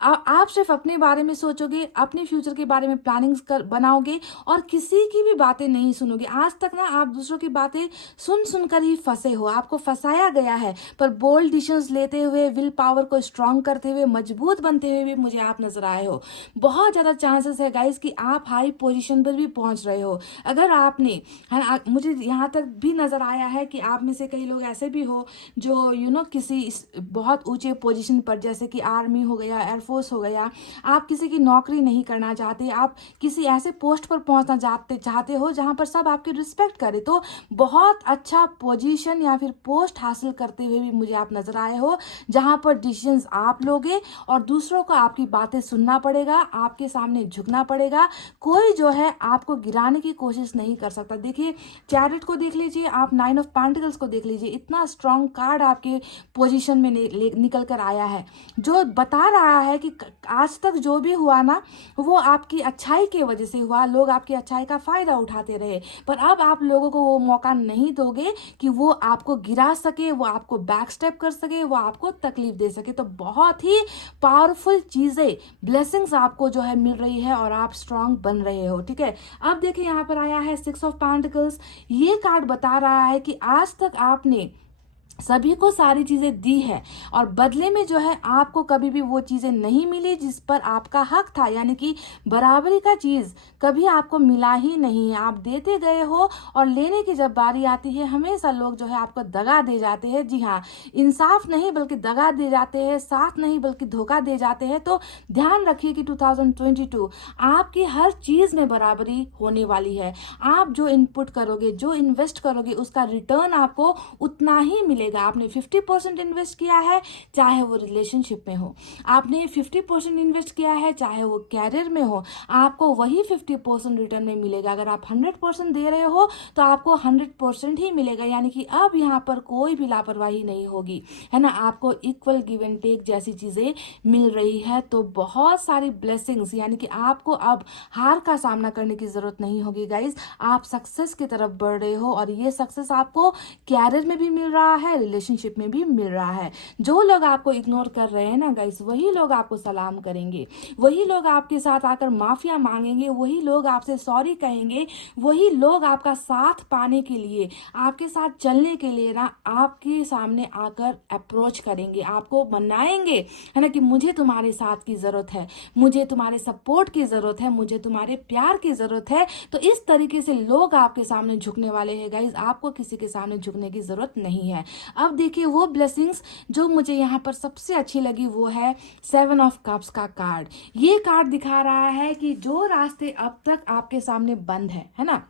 आप सिर्फ अपने बारे में सोचोगे, अपने फ्यूचर के बारे में प्लानिंग्स बनाओगे और किसी की भी बातें नहीं सुनोगे। आज तक ना आप दूसरों की बातें सुनकर ही फंसे हो, आपको फंसाया गया है, पर बोल्ड डिसीजंस लेते हुए, विल पावर को स्ट्रांग करते हुए, मजबूत बनते हुए भी मुझे आप नजर आए हो। बहुत ज़्यादा चांसेस है गाइस कि आप हाई पोजीशन पर भी पहुंच रहे हो। अगर आपने, है ना, मुझे यहाँ तक भी नजर आया है कि आप में से कई लोग ऐसे भी हो जो किसी बहुत ऊंचे पोजीशन पर, जैसे कि आर्मी हो गया, एयरफोर्स हो गया, आप किसी की नौकरी नहीं करना चाहते, आप किसी ऐसे पोस्ट पर पहुंचना चाहते हो जहां पर सब आपकी रिस्पेक्ट करे, तो बहुत अच्छा पोजीशन या फिर पोस्ट हासिल करते हुए भी मुझे आप नजर आए हो, जहां पर डिसीजंस आप लोगे और दूसरों को आपकी बातें सुनना पड़ेगा, आपके सामने झुकना पड़ेगा। कोई जो है आपको गिराने की कोशिश नहीं कर सकता। देखिए, चैरिट को देख लीजिए, आप 9 ऑफ पेंटिकल्स को देख लीजिए, इतना स्ट्रॉन्ग कार्ड आपके पोजीशन में निकल कर आया है, जो बता रहा है कि आज तक जो भी हुआ ना, वो आपकी अच्छाई की वजह से हुआ। लोग आपकी अच्छाई का फायदा उठाते रहे, पर अब आप लोगों को वो मौका नहीं दोगे कि वो आपको गिरा सके, वो आपको बैक स्टेप कर सके, वो आपको तकलीफ दे सके। तो बहुत ही पावरफुल चीजें, ब्लेसिंग्स आपको जो है मिल रही है और आप स्ट्रांग बन रहे हो। ठीक है, अब देखिए यहाँ पर आया है 6 ऑफ पेंटिकल्स। ये कार्ड बता रहा है कि आज तक आपने सभी को सारी चीज़ें दी है और बदले में जो है आपको कभी भी वो चीज़ें नहीं मिली जिस पर आपका हक था, यानी कि बराबरी का चीज़ कभी आपको मिला ही नहीं है। आप देते गए हो और लेने की जब बारी आती है, हमेशा लोग जो है आपको दगा दे जाते हैं। जी हाँ, इंसाफ नहीं बल्कि दगा दे जाते हैं, साथ नहीं बल्कि धोखा दे जाते हैं। तो ध्यान रखिए कि 2022 आपकी हर चीज़ में बराबरी होने वाली है। आप जो इनपुट करोगे, जो इन्वेस्ट करोगे, उसका रिटर्न आपको उतना ही मिलेगा। आपने 50% इन्वेस्ट किया है, चाहे वो रिलेशनशिप में हो, आपने 50% इन्वेस्ट किया है चाहे वो कैरियर में हो, आपको वही 50% रिटर्न में मिलेगा। अगर आप 100% दे रहे हो तो आपको 100% ही मिलेगा, यानी कि अब यहाँ पर कोई भी लापरवाही नहीं होगी, है ना। आपको इक्वल गिव एंड टेक जैसी चीजें मिल रही है। तो बहुत सारी ब्लेसिंग्स, यानी कि आपको अब हार का सामना करने की जरूरत नहीं होगी गाइज। आप सक्सेस की तरफ बढ़ रहे हो और ये सक्सेस आपको कैरियर में भी मिल रहा है, रिलेशनशिप में भी मिल रहा है। जो लोग आपको इग्नोर कर रहे हैं ना गाइस, वही लोग आपको सलाम करेंगे, वही लोग आपके साथ आकर माफिया मांगेंगे, वही लोग आपसे सॉरी कहेंगे, वही लोग आपका साथ पाने के लिए, आपके साथ चलने के लिए ना आपके सामने आकर अप्रोच करेंगे, आपको मनाएंगे, है ना, कि मुझे तुम्हारे साथ की जरूरत है, मुझे तुम्हारे सपोर्ट की जरूरत है, मुझे तुम्हारे प्यार की जरूरत है। तो इस तरीके से लोग आपके सामने झुकने वाले हैं गाइस। आपको किसी के सामने झुकने की जरूरत नहीं है। अब देखिए, वो ब्लेसिंग्स जो मुझे यहाँ पर सबसे अच्छी लगी वो है 7 ऑफ कप्स का कार्ड। ये कार्ड दिखा रहा है कि जो रास्ते अब तक आपके सामने बंद है ना,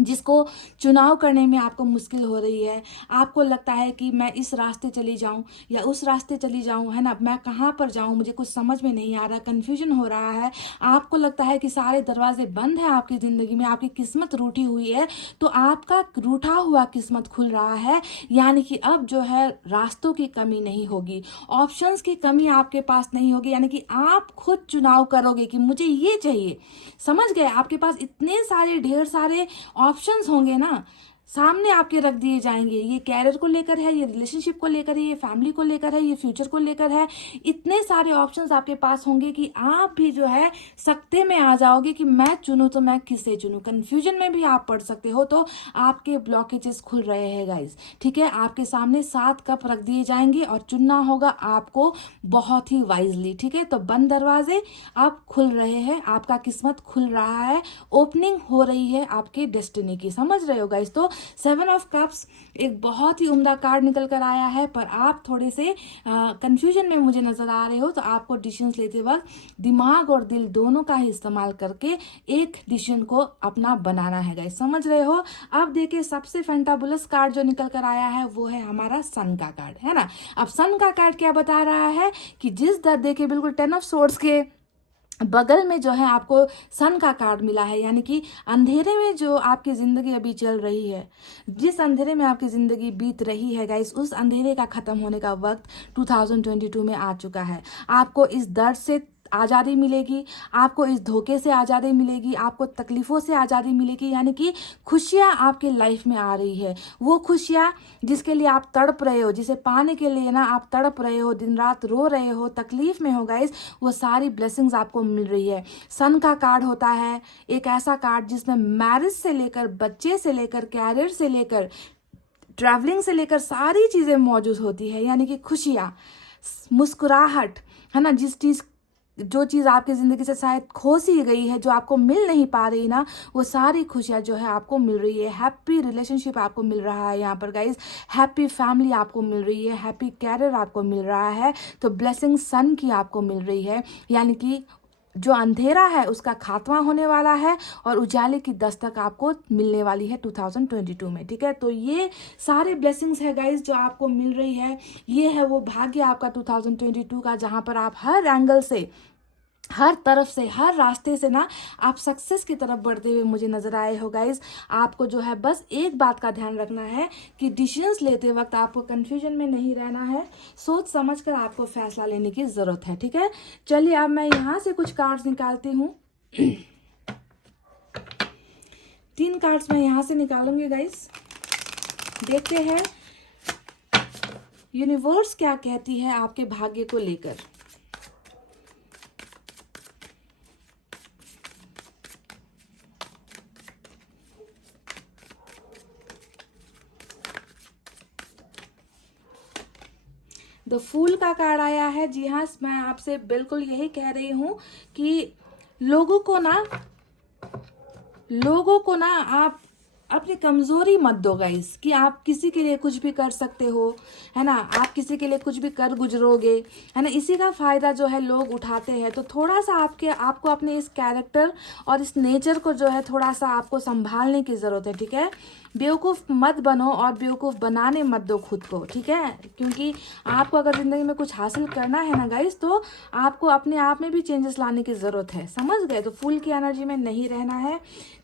जिसको चुनाव करने में आपको मुश्किल हो रही है। आपको लगता है कि मैं इस रास्ते चली जाऊं या उस रास्ते चली जाऊं, है ना, मैं कहाँ पर जाऊं, मुझे कुछ समझ में नहीं आ रहा, कन्फ्यूजन हो रहा है। आपको लगता है कि सारे दरवाजे बंद हैं आपकी ज़िंदगी में, आपकी किस्मत रूठी हुई है। तो आपका रूठा हुआ किस्मत खुल रहा है, यानी कि अब जो है रास्तों की कमी नहीं होगी, ऑप्शंस की कमी आपके पास नहीं होगी, यानी कि आप खुद चुनाव करोगे कि मुझे ये चाहिए। समझ गए? आपके पास इतने सारे ढेर सारे ऑप्शंस होंगे ना, सामने आपके रख दिए जाएंगे। ये कैरियर को लेकर है, ये रिलेशनशिप को लेकर है, ये फैमिली को लेकर है, ये फ्यूचर को लेकर है। इतने सारे ऑप्शंस आपके पास होंगे कि आप भी जो है सकते में आ जाओगे कि मैं चुनूं तो मैं किसे चुनूं। कंफ्यूजन में भी आप पड़ सकते हो। तो आपके ब्लॉकेजेस खुल रहे हैं गाइज, ठीक है। आपके सामने 7 कप रख दिए जाएंगे और चुनना होगा आपको बहुत ही वाइजली, ठीक है। तो बंद दरवाजे अब खुल रहे हैं, आपका किस्मत खुल रहा है, ओपनिंग हो रही है आपके डेस्टिनी की। समझ रहे हो गाइज? तो 7 ऑफ कप्स एक बहुत ही उम्दा कार्ड निकल कर आया है, पर आप थोड़े से कंफ्यूजन में मुझे नजर आ रहे हो। तो आपको डिसीजन लेते वक्त दिमाग और दिल दोनों का ही इस्तेमाल करके एक डिसीजन को अपना बनाना है गाइस। समझ रहे हो? अब देखिए सबसे फैंटाबुलस कार्ड जो निकल कर आया है वो है हमारा सन का कार्ड, है ना। अब सन का कार्ड क्या बता रहा है कि जिस दर देखिए बिल्कुल 10 ऑफ सोर्ड्स के बगल में जो है आपको सन का कार्ड मिला है, यानी कि अंधेरे में जो आपकी ज़िंदगी अभी चल रही है, जिस अंधेरे में आपकी ज़िंदगी बीत रही है गाइस, उस अंधेरे का ख़त्म होने का वक्त 2022 में आ चुका है। आपको इस दर्द से आज़ादी मिलेगी, आपको इस धोखे से आज़ादी मिलेगी, आपको तकलीफ़ों से आज़ादी मिलेगी, यानी कि खुशियाँ आपके लाइफ में आ रही है। वो खुशियाँ जिसके लिए आप तड़प रहे हो, जिसे पाने के लिए ना आप तड़प रहे हो, दिन रात रो रहे हो, तकलीफ में हो गाइस, वो सारी ब्लेसिंग्स आपको मिल रही है। सन का कार्ड होता है एक ऐसा कार्ड जिसमें मैरिज से लेकर, बच्चे से लेकर, कैरियर से लेकर, ट्रैवलिंग से लेकर सारी चीज़ें मौजूद होती है, यानी कि खुशियाँ, मुस्कुराहट, है ना। जो चीज़ आपकी ज़िंदगी से शायद खो सी गई है, जो आपको मिल नहीं पा रही ना, वो सारी खुशियाँ जो है आपको मिल रही है। हैप्पी रिलेशनशिप आपको मिल रहा है यहाँ पर गाइज, हैप्पी फैमिली आपको मिल रही है, हैप्पी कैरियर आपको मिल रहा है। तो ब्लेसिंग सन की आपको मिल रही है, यानी कि जो अंधेरा है उसका खात्मा होने वाला है और उजाले की दस्तक आपको मिलने वाली है 2022 में, ठीक है। तो ये सारे ब्लेसिंग्स है गाइज जो आपको मिल रही है। ये है वो भाग्य आपका 2022 का, जहाँ पर आप हर एंगल से, हर तरफ से, हर रास्ते से ना आप सक्सेस की तरफ बढ़ते हुए मुझे नजर आए हो गाइज। आपको जो है बस एक बात का ध्यान रखना है कि डिसीजंस लेते वक्त आपको कंफ्यूजन में नहीं रहना है, सोच समझकर आपको फैसला लेने की जरूरत है, ठीक है। चलिए अब मैं यहाँ से कुछ कार्ड्स निकालती हूँ। 3 कार्ड्स मैं यहाँ से निकालूंगी गाइज। देखते हैं यूनिवर्स क्या कहती है आपके भाग्य को लेकर। द फूल का कार्ड आया है। जी हाँ, मैं आपसे बिल्कुल यही कह रही हूँ कि लोगों को ना आप अपनी कमजोरी मत दो गाइस, कि आप किसी के लिए कुछ भी कर सकते हो, है ना, आप किसी के लिए कुछ भी कर गुजरोगे, है ना। इसी का फायदा जो है लोग उठाते हैं। तो थोड़ा सा आपको अपने इस कैरेक्टर और इस नेचर को जो है थोड़ा सा आपको संभालने की जरूरत है, ठीक है। बेवकूफ़ मत बनो और बेवकूफ़ बनाने मत दो खुद को, ठीक है। क्योंकि आपको अगर ज़िंदगी में कुछ हासिल करना है ना गाइस, तो आपको अपने आप में भी चेंजेस लाने की ज़रूरत है, समझ गए। तो फूल की एनर्जी में नहीं रहना है।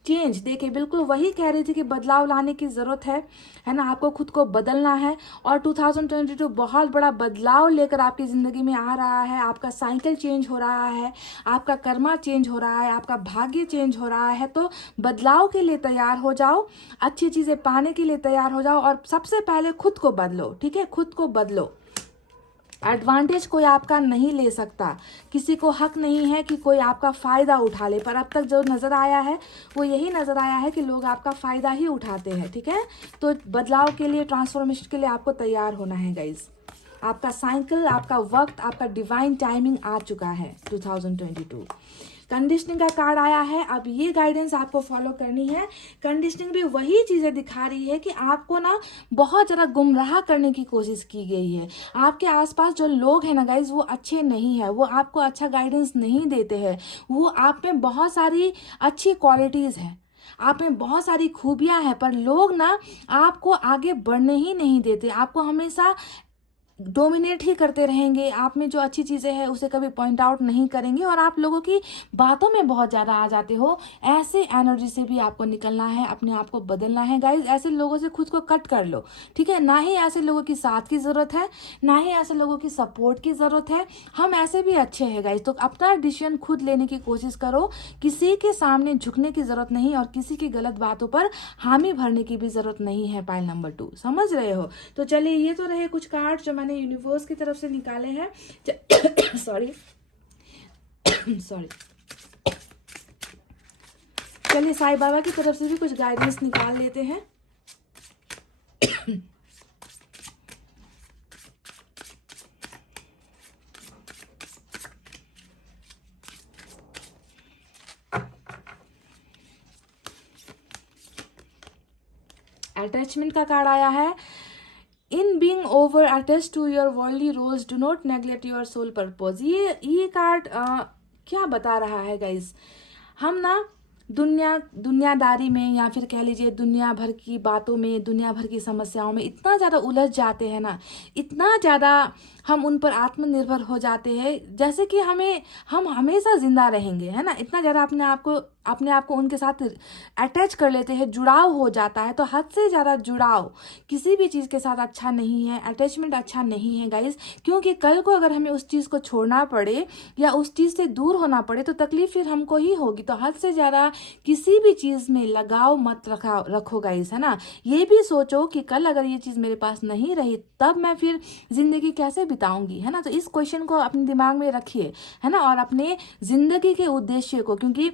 चेंज देखिए बिल्कुल वही कह रही थी कि बदलाव लाने की ज़रूरत है ना। आपको खुद को बदलना है और 2022 बहुत बड़ा बदलाव लेकर आपकी ज़िंदगी में आ रहा है। आपका साइकिल चेंज हो रहा है, आपका कर्मा चेंज हो रहा है, आपका भाग्य चेंज हो रहा है। तो बदलाव के लिए तैयार हो जाओ, अच्छी चीज़ें पाने के लिए तैयार हो जाओ और सबसे पहले खुद को बदलो, ठीक है। खुद को बदलो। एडवांटेज कोई आपका नहीं ले सकता, किसी को हक नहीं है कि कोई आपका फ़ायदा उठा ले, पर अब तक जो नज़र आया है वो यही नज़र आया है कि लोग आपका फ़ायदा ही उठाते हैं, ठीक है। तो बदलाव के लिए, ट्रांसफॉर्मेशन के लिए आपको तैयार होना है गाइज। आपका साइकिल, आपका वक्त, आपका डिवाइन टाइमिंग आ चुका है 2022। कंडीशनिंग का कार्ड आया है। अब ये गाइडेंस आपको फॉलो करनी है। कंडीशनिंग भी वही चीज़ें दिखा रही है कि आपको ना बहुत ज़्यादा गुमराह करने की कोशिश की गई है। आपके आसपास जो लोग हैं ना गाइज, वो अच्छे नहीं है, वो आपको अच्छा गाइडेंस नहीं देते हैं। वो आप में बहुत सारी अच्छी क्वालिटीज़ हैं, आप में बहुत सारी खूबियां हैं, पर लोग ना आपको आगे बढ़ने ही नहीं देते, आपको हमेशा डोमिनेट ही करते रहेंगे। आप में जो अच्छी चीज़ें हैं उसे कभी पॉइंट आउट नहीं करेंगे और आप लोगों की बातों में बहुत ज़्यादा आ जाते हो। ऐसे एनर्जी से भी आपको निकलना है, अपने आप को बदलना है गाइज। ऐसे लोगों से खुद को कट कर लो, ठीक है। ना ही ऐसे लोगों की साथ की ज़रूरत है, ना ही ऐसे लोगों की सपोर्ट की ज़रूरत है। हम ऐसे भी अच्छे हैं गाइज। तो अपना डिसीजन खुद लेने की कोशिश करो, किसी के सामने झुकने की ज़रूरत नहीं और किसी की गलत बातों पर हामी भरने की भी ज़रूरत नहीं है। पाइल नंबर 2, समझ रहे हो। तो चलिए, ये तो रहे कुछ कार्ड जो मैंने यूनिवर्स की तरफ से निकाले हैं। Sorry sorry. चलिए साईं बाबा की तरफ से भी कुछ गाइडेंस निकाल लेते हैं। अटैचमेंट का कार्ड आया है। In being over attach to your worldly roles do not neglect your soul purpose. ये कार्ड क्या बता रहा है गाइज। हम ना दुनियादारी में, या फिर कह लीजिए दुनिया भर की बातों में, दुनिया भर की समस्याओं में इतना ज़्यादा उलझ जाते हैं ना, इतना ज़्यादा हम उन पर आत्मनिर्भर हो जाते हैं जैसे कि हम हमेशा जिंदा रहेंगे, है ना। इतना ज़्यादा अपने आप को उनके साथ अटैच कर लेते हैं, जुड़ाव हो जाता है। तो हद से ज़्यादा जुड़ाव किसी भी चीज़ के साथ अच्छा नहीं है, अटैचमेंट अच्छा नहीं है गाइज। क्योंकि कल को अगर हमें उस चीज़ को छोड़ना पड़े या उस चीज़ से दूर होना पड़े तो तकलीफ फिर हमको ही होगी। तो हद से ज़्यादा किसी भी चीज़ में लगाव मत रखो गाइज, है ना। ये भी सोचो कि कल अगर ये चीज़ मेरे पास नहीं रही तब मैं फिर जिंदगी कैसे बिताऊंगी, है ना। तो इस क्वेश्चन को अपने दिमाग में रखिए, है ना। और अपने जिंदगी के उद्देश्य को, क्योंकि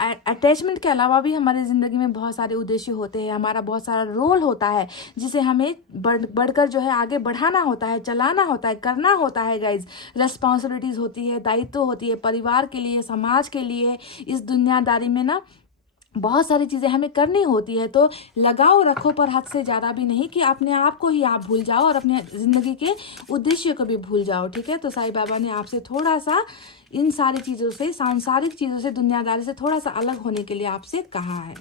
अटैचमेंट के अलावा भी हमारी ज़िंदगी में बहुत सारे उद्देश्य होते हैं, हमारा बहुत सारा रोल होता है जिसे हमें बढ़कर जो है आगे बढ़ाना होता है, चलाना होता है, करना होता है गाइज। रिस्पॉन्सिबिलिटीज़ होती है, दायित्व होती है, परिवार के लिए, समाज के लिए, इस दुनियादारी में ना बहुत सारी चीज़ें हमें करनी होती है। तो लगाव रखो, पर हद से ज़्यादा भी नहीं कि अपने आप को ही आप भूल जाओ और अपने ज़िंदगी के उद्देश्य को भी भूल जाओ, ठीक है। तो साईं बाबा ने आपसे थोड़ा सा इन सारी चीज़ों से, सांसारिक चीज़ों से, दुनियादारी से थोड़ा सा अलग होने के लिए आपसे कहा है।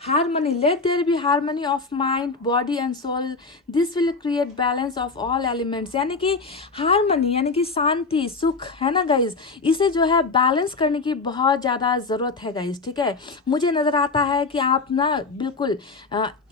Harmony, let there be harmony of mind, body and soul, this will create balance of all elements. यानी कि हारमोनी यानी कि शांति, सुख, है ना गाइज। इसे जो है बैलेंस करने की बहुत ज़्यादा ज़रूरत है गाइज, ठीक है। मुझे नज़र आता है कि आप ना बिल्कुल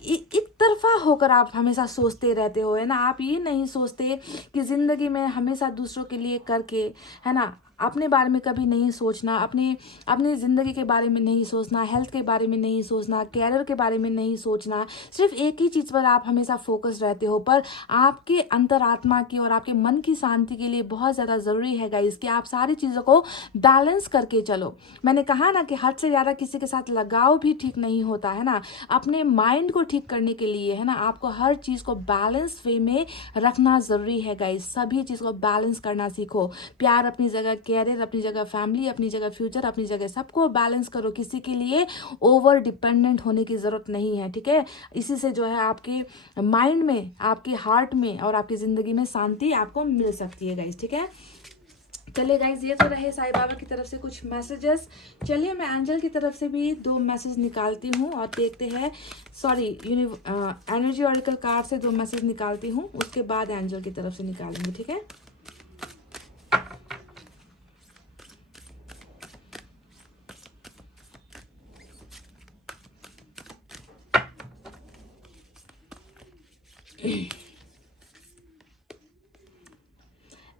एक तरफा होकर आप हमेशा सोचते रहते हो, है ना। आप ये नहीं सोचते कि ज़िंदगी में हमेशा दूसरों के लिए करके, है ना, अपने बारे में कभी नहीं सोचना, अपनी ज़िंदगी के बारे में नहीं सोचना, हेल्थ के बारे में नहीं सोचना, कैरियर के बारे में नहीं सोचना। सिर्फ एक ही चीज़ पर आप हमेशा फोकस रहते हो। पर आपके अंतरात्मा की और आपके मन की शांति के लिए बहुत ज़्यादा ज़रूरी है गाइस कि आप सारी चीज़ों को बैलेंस करके चलो। मैंने कहा ना कि हद से ज़्यादा किसी के साथ लगाव भी ठीक नहीं होता, है ना। अपने माइंड को ठीक करने के लिए, है ना, आपको हर चीज़ को बैलेंस वे में रखना ज़रूरी है गाइस। सभी चीज़ को बैलेंस करना सीखो। प्यार अपनी जगह, कैरियर अपनी जगह, फैमिली अपनी जगह, फ्यूचर अपनी जगह, सबको बैलेंस करो। किसी के लिए ओवर डिपेंडेंट होने की ज़रूरत नहीं है, ठीक है। इसी से जो है आपके माइंड में, आपके हार्ट में और आपकी ज़िंदगी में शांति आपको मिल सकती है गाइस, ठीक है। चलिए गाइज, ये तो रहे साईं बाबा की तरफ से कुछ मैसेजेस। चलिए मैं एंजल की तरफ से भी 2 मैसेज निकालती हूँ और देखते हैं। सॉरी, एनर्जी ऑरिकल कार्ड से 2 मैसेज निकालती हूँ, उसके बाद एंजल की तरफ से निकालेंगे, ठीक है।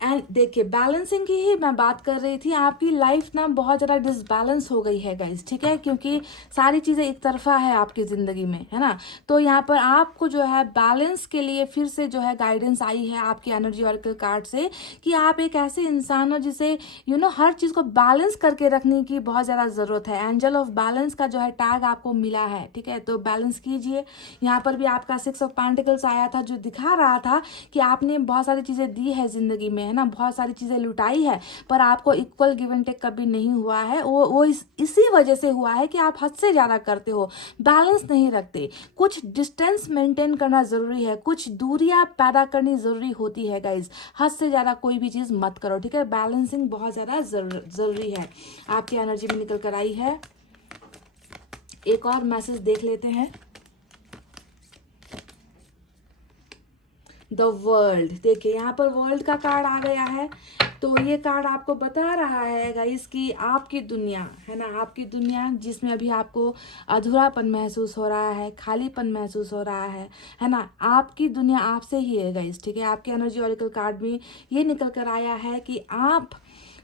एंड देखिए, बैलेंसिंग की ही मैं बात कर रही थी। आपकी लाइफ ना बहुत ज़्यादा डिसबैलेंस हो गई है गाइस, ठीक है, क्योंकि सारी चीज़ें एक तरफा है आपकी ज़िंदगी में, है ना। तो यहाँ पर आपको जो है बैलेंस के लिए फिर से जो है गाइडेंस आई है आपकी एनर्जी ऑरिकल कार्ड से कि आप एक ऐसे इंसान हो जिसे हर चीज़ को बैलेंस करके रखने की बहुत ज़्यादा ज़रूरत है। एंजल ऑफ बैलेंस का जो है टैग आपको मिला है, ठीक है। तो बैलेंस कीजिए। यहाँ पर भी आपका 6 ऑफ पेंटिकल्स आया था जो दिखा रहा था कि आपने बहुत सारी चीज़ें दी है ज़िंदगी में, है ना। बहुत सारी चीज़ें लुटाई है, पर आपको इक्वल गिव एंड टेक कभी नहीं हुआ है। वो इसी वजह से हुआ है कि आप हद से ज़्यादा करते हो, बैलेंस नहीं रखते। कुछ डिस्टेंस मेंटेन करना ज़रूरी है, कुछ दूरियां पैदा करनी ज़रूरी होती है गाइज। हद से ज़्यादा कोई भी चीज़ मत करो, ठीक है। बैलेंसिंग बहुत ज़्यादा ज़रूरी है। आपकी एनर्जी में निकल कर आई है। एक और मैसेज देख लेते हैं। द वर्ल्ड, देखिए यहाँ पर वर्ल्ड का कार्ड आ गया है। तो ये कार्ड आपको बता रहा है गाइस कि आपकी दुनिया है ना, आपकी दुनिया जिसमें अभी आपको अधूरापन महसूस हो रहा है, खालीपन महसूस हो रहा है ना, आपकी दुनिया आपसे ही है गाइस, ठीक है। आपके एनर्जी ऑरिकल कार्ड में ये निकल कर आया है कि आप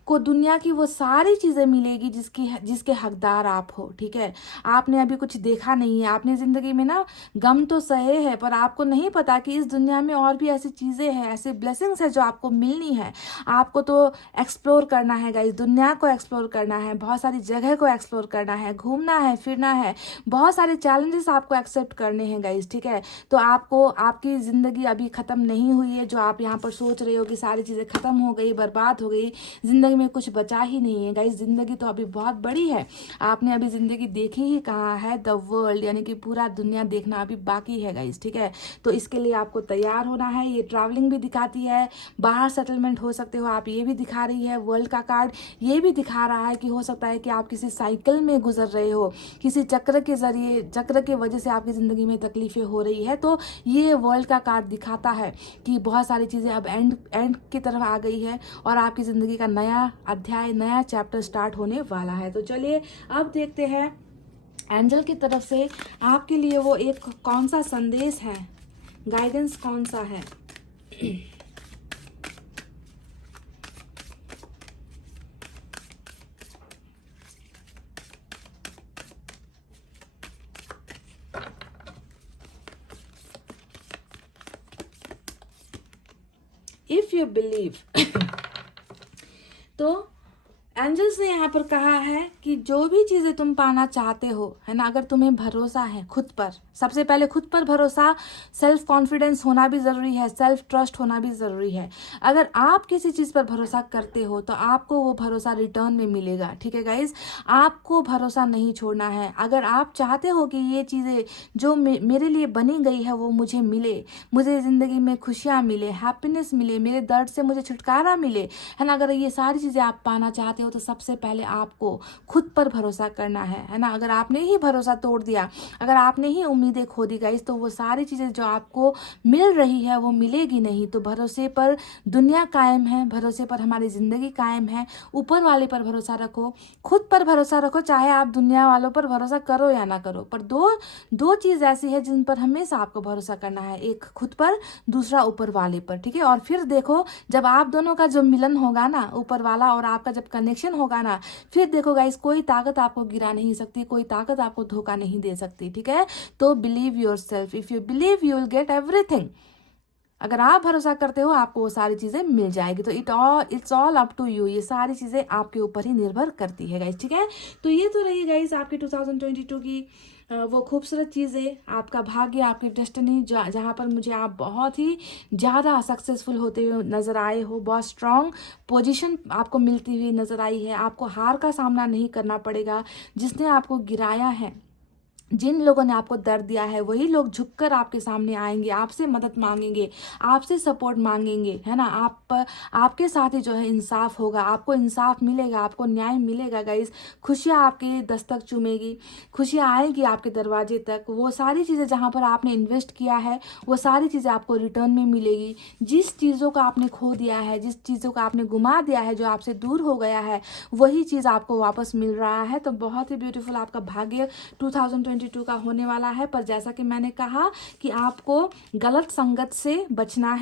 को दुनिया की वो सारी चीज़ें मिलेगी जिसके हकदार आप हो, ठीक है। आपने अभी कुछ देखा नहीं है, आपने ज़िंदगी में ना गम तो सहे है, पर आपको नहीं पता कि इस दुनिया में और भी ऐसी चीज़ें हैं, ऐसे ब्लेसिंग्स है जो आपको मिलनी है। आपको तो एक्सप्लोर करना है गाइस, दुनिया को एक्सप्लोर करना है, बहुत सारी जगह को एक्सप्लोर करना है, घूमना है, फिरना है, बहुत सारे चैलेंजेस आपको एक्सेप्ट करने हैं गाइस, ठीक है। तो आपको आपकी ज़िंदगी अभी ख़त्म नहीं हुई है। जो आप यहाँ पर सोच रहे हो कि सारी चीज़ें ख़त्म हो गई, बर्बाद हो गई, ज़िंदगी में कुछ बचा ही नहीं है गाइस। जिंदगी तो अभी बहुत बड़ी है, आपने अभी जिंदगी देखी ही कहाँ है। द वर्ल्ड यानी कि पूरा दुनिया देखना अभी बाकी है गाइस, ठीक है। तो इसके लिए आपको तैयार होना है। ये ट्रैवलिंग भी दिखाती है, बाहर सेटलमेंट हो सकते हो आप, ये भी दिखा रही है। वर्ल्ड का कार्ड ये भी दिखा रहा है कि हो सकता है कि आप किसी साइकिल में गुजर रहे हो, किसी चक्र के जरिए, चक्र के वजह से आपकी ज़िंदगी में तकलीफें हो रही है। तो ये वर्ल्ड का कार्ड दिखाता है कि बहुत सारी चीज़ें अब एंड की तरफ आ गई है और आपकी ज़िंदगी का नया अध्याय, नया चैप्टर स्टार्ट होने वाला है। तो चलिए अब देखते हैं एंजल की तरफ से आपके लिए वो एक कौन सा संदेश है, गाइडेंस कौन सा है। इफ यू बिलीव तो एंजल्स ने यहाँ पर कहा है कि जो भी चीज़ें तुम पाना चाहते हो, है ना, अगर तुम्हें भरोसा है खुद पर, सबसे पहले खुद पर भरोसा, सेल्फ कॉन्फिडेंस होना भी ज़रूरी है, सेल्फ ट्रस्ट होना भी ज़रूरी है। अगर आप किसी चीज़ पर भरोसा करते हो तो आपको वो भरोसा रिटर्न में मिलेगा, ठीक है गाइज। आपको भरोसा नहीं छोड़ना है। अगर आप चाहते हो कि ये चीज़ें जो मेरे लिए बनी गई है वो मुझे मिले, मुझे ज़िंदगी में खुशियाँ मिले, हैप्पीनेस मिले, मेरे दर्द से मुझे छुटकारा मिले, है ना, अगर ये सारी चीज़ें आप पाना चाहते हो तो सबसे पहले आपको खुद पर भरोसा करना है ना। अगर आपने ही भरोसा तोड़ दिया, अगर आपने ही उम्मीदें खो दी गाइस, तो वो सारी चीज़ें जो आपको मिल रही है वो मिलेगी नहीं। तो भरोसे पर दुनिया कायम है, भरोसे पर हमारी ज़िंदगी कायम है। ऊपर वाले पर भरोसा रखो, खुद पर भरोसा रखो, चाहे आप दुनिया वालों पर भरोसा करो या ना करो, पर दो चीज़ ऐसी है जिन पर हमेशा आपको भरोसा करना है, एक खुद पर, दूसरा ऊपर वाले पर, ठीक है। और फिर देखो जब आप दोनों का जो मिलन होगा ना, ऊपर वाला और आपका जब कनेक्शन होगा ना, फिर देखो गाइस कोई ताकत आपको गिरा नहीं सकती, कोई ताकत आपको धोखा नहीं दे सकती, ठीक है। तो believe yourself, if you believe you will get everything. अगर आप भरोसा करते हो आपको वो सारी चीज़ें मिल जाएगी। तो it's all up to you, ये सारी चीज़ें आपके ऊपर ही निर्भर करती है गाइस, ठीक है। तो ये तो रही गाइस आपकी 2022 की वो खूबसूरत चीज़ें, आपका भाग्य, आपकी डेस्टिनी, जहाँ पर मुझे आप बहुत ही ज़्यादा सक्सेसफुल होते हुए नज़र आए हो, बहुत स्ट्रॉन्ग पोजीशन आपको मिलती हुई नज़र आई है। आपको हार का सामना नहीं करना पड़ेगा। जिसने आपको गिराया है, जिन लोगों ने आपको दर्द दिया है, वही लोग झुककर आपके सामने आएंगे, आपसे मदद मांगेंगे, आपसे सपोर्ट मांगेंगे, है ना। आपके साथ ही जो है इंसाफ होगा, आपको इंसाफ मिलेगा, आपको न्याय मिलेगा गाइस। खुशियाँ आपके लिए दस्तक चूमेगी, खुशियाँ आएगी आपके दरवाजे तक। वो सारी चीज़ें जहाँ पर आपने इन्वेस्ट किया है वो सारी चीज़ें आपको रिटर्न में मिलेगी। जिस चीज़ों को आपने खो दिया है, जिस चीज़ों को आपने गुमा दिया है, जो आपसे दूर हो गया है, वही चीज़ आपको वापस मिल रहा है। तो बहुत ही ब्यूटीफुल आपका भाग्य 2022 का होने वाला है। पर जैसा कि मैंने कहा कि आपको गलत संगत से बचना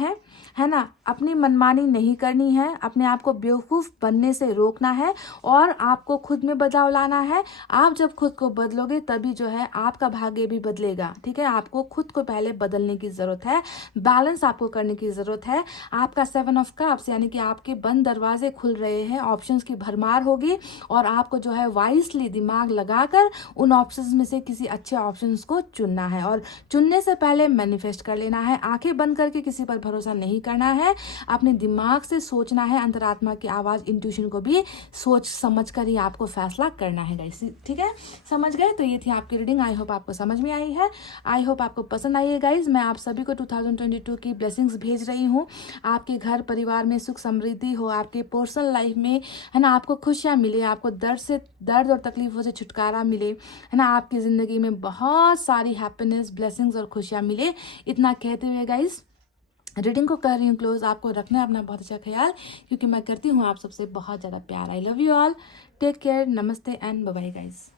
है ना, अपनी मनमानी नहीं करनी है, अपने आप को बेवकूफ़ बनने से रोकना है और आपको खुद में बदलाव लाना है। आप जब खुद को बदलोगे तभी जो है आपका भाग्य भी बदलेगा, ठीक है। आपको खुद को पहले बदलने की ज़रूरत है, बैलेंस आपको करने की ज़रूरत है। आपका 7 ऑफ कप्स यानी कि आपके बंद दरवाजे खुल रहे हैं, ऑप्शंस की भरमार होगी और आपको जो है वाइसली दिमाग लगाकर उन ऑप्शंस में से किसी अच्छे ऑप्शंस को चुनना है और चुनने से पहले मैनिफेस्ट कर लेना है। आंखें बंद करके किसी पर भरोसा नहीं करना है, अपने दिमाग से सोचना है, अंतरात्मा की आवाज़ इंट्यूशन को भी सोच समझ कर ही आपको फैसला करना है गाइस। ठीक है, समझ गए? तो ये थी आपकी रीडिंग। आई होप आपको समझ में आई है, आई होप आपको पसंद आई है गाइस। मैं आप सभी को 2022 की ब्लेसिंग्स भेज रही हूँ। आपके घर परिवार में सुख समृद्धि हो, आपके पर्सनल लाइफ में है ना आपको खुशियाँ मिले, आपको दर्द और तकलीफों से छुटकारा मिले, है ना आपकी ज़िंदगी में बहुत सारी हैप्पीनेस, ब्लेसिंग्स और खुशियाँ मिले। इतना कहते हुए गाइस रीडिंग को कर रही हूँ क्लोज। आपको रखना है अपना बहुत अच्छा ख्याल, क्योंकि मैं करती हूँ आप सबसे बहुत ज़्यादा प्यार। I love you all, take care, नमस्ते एंड बाय बाय गाइस।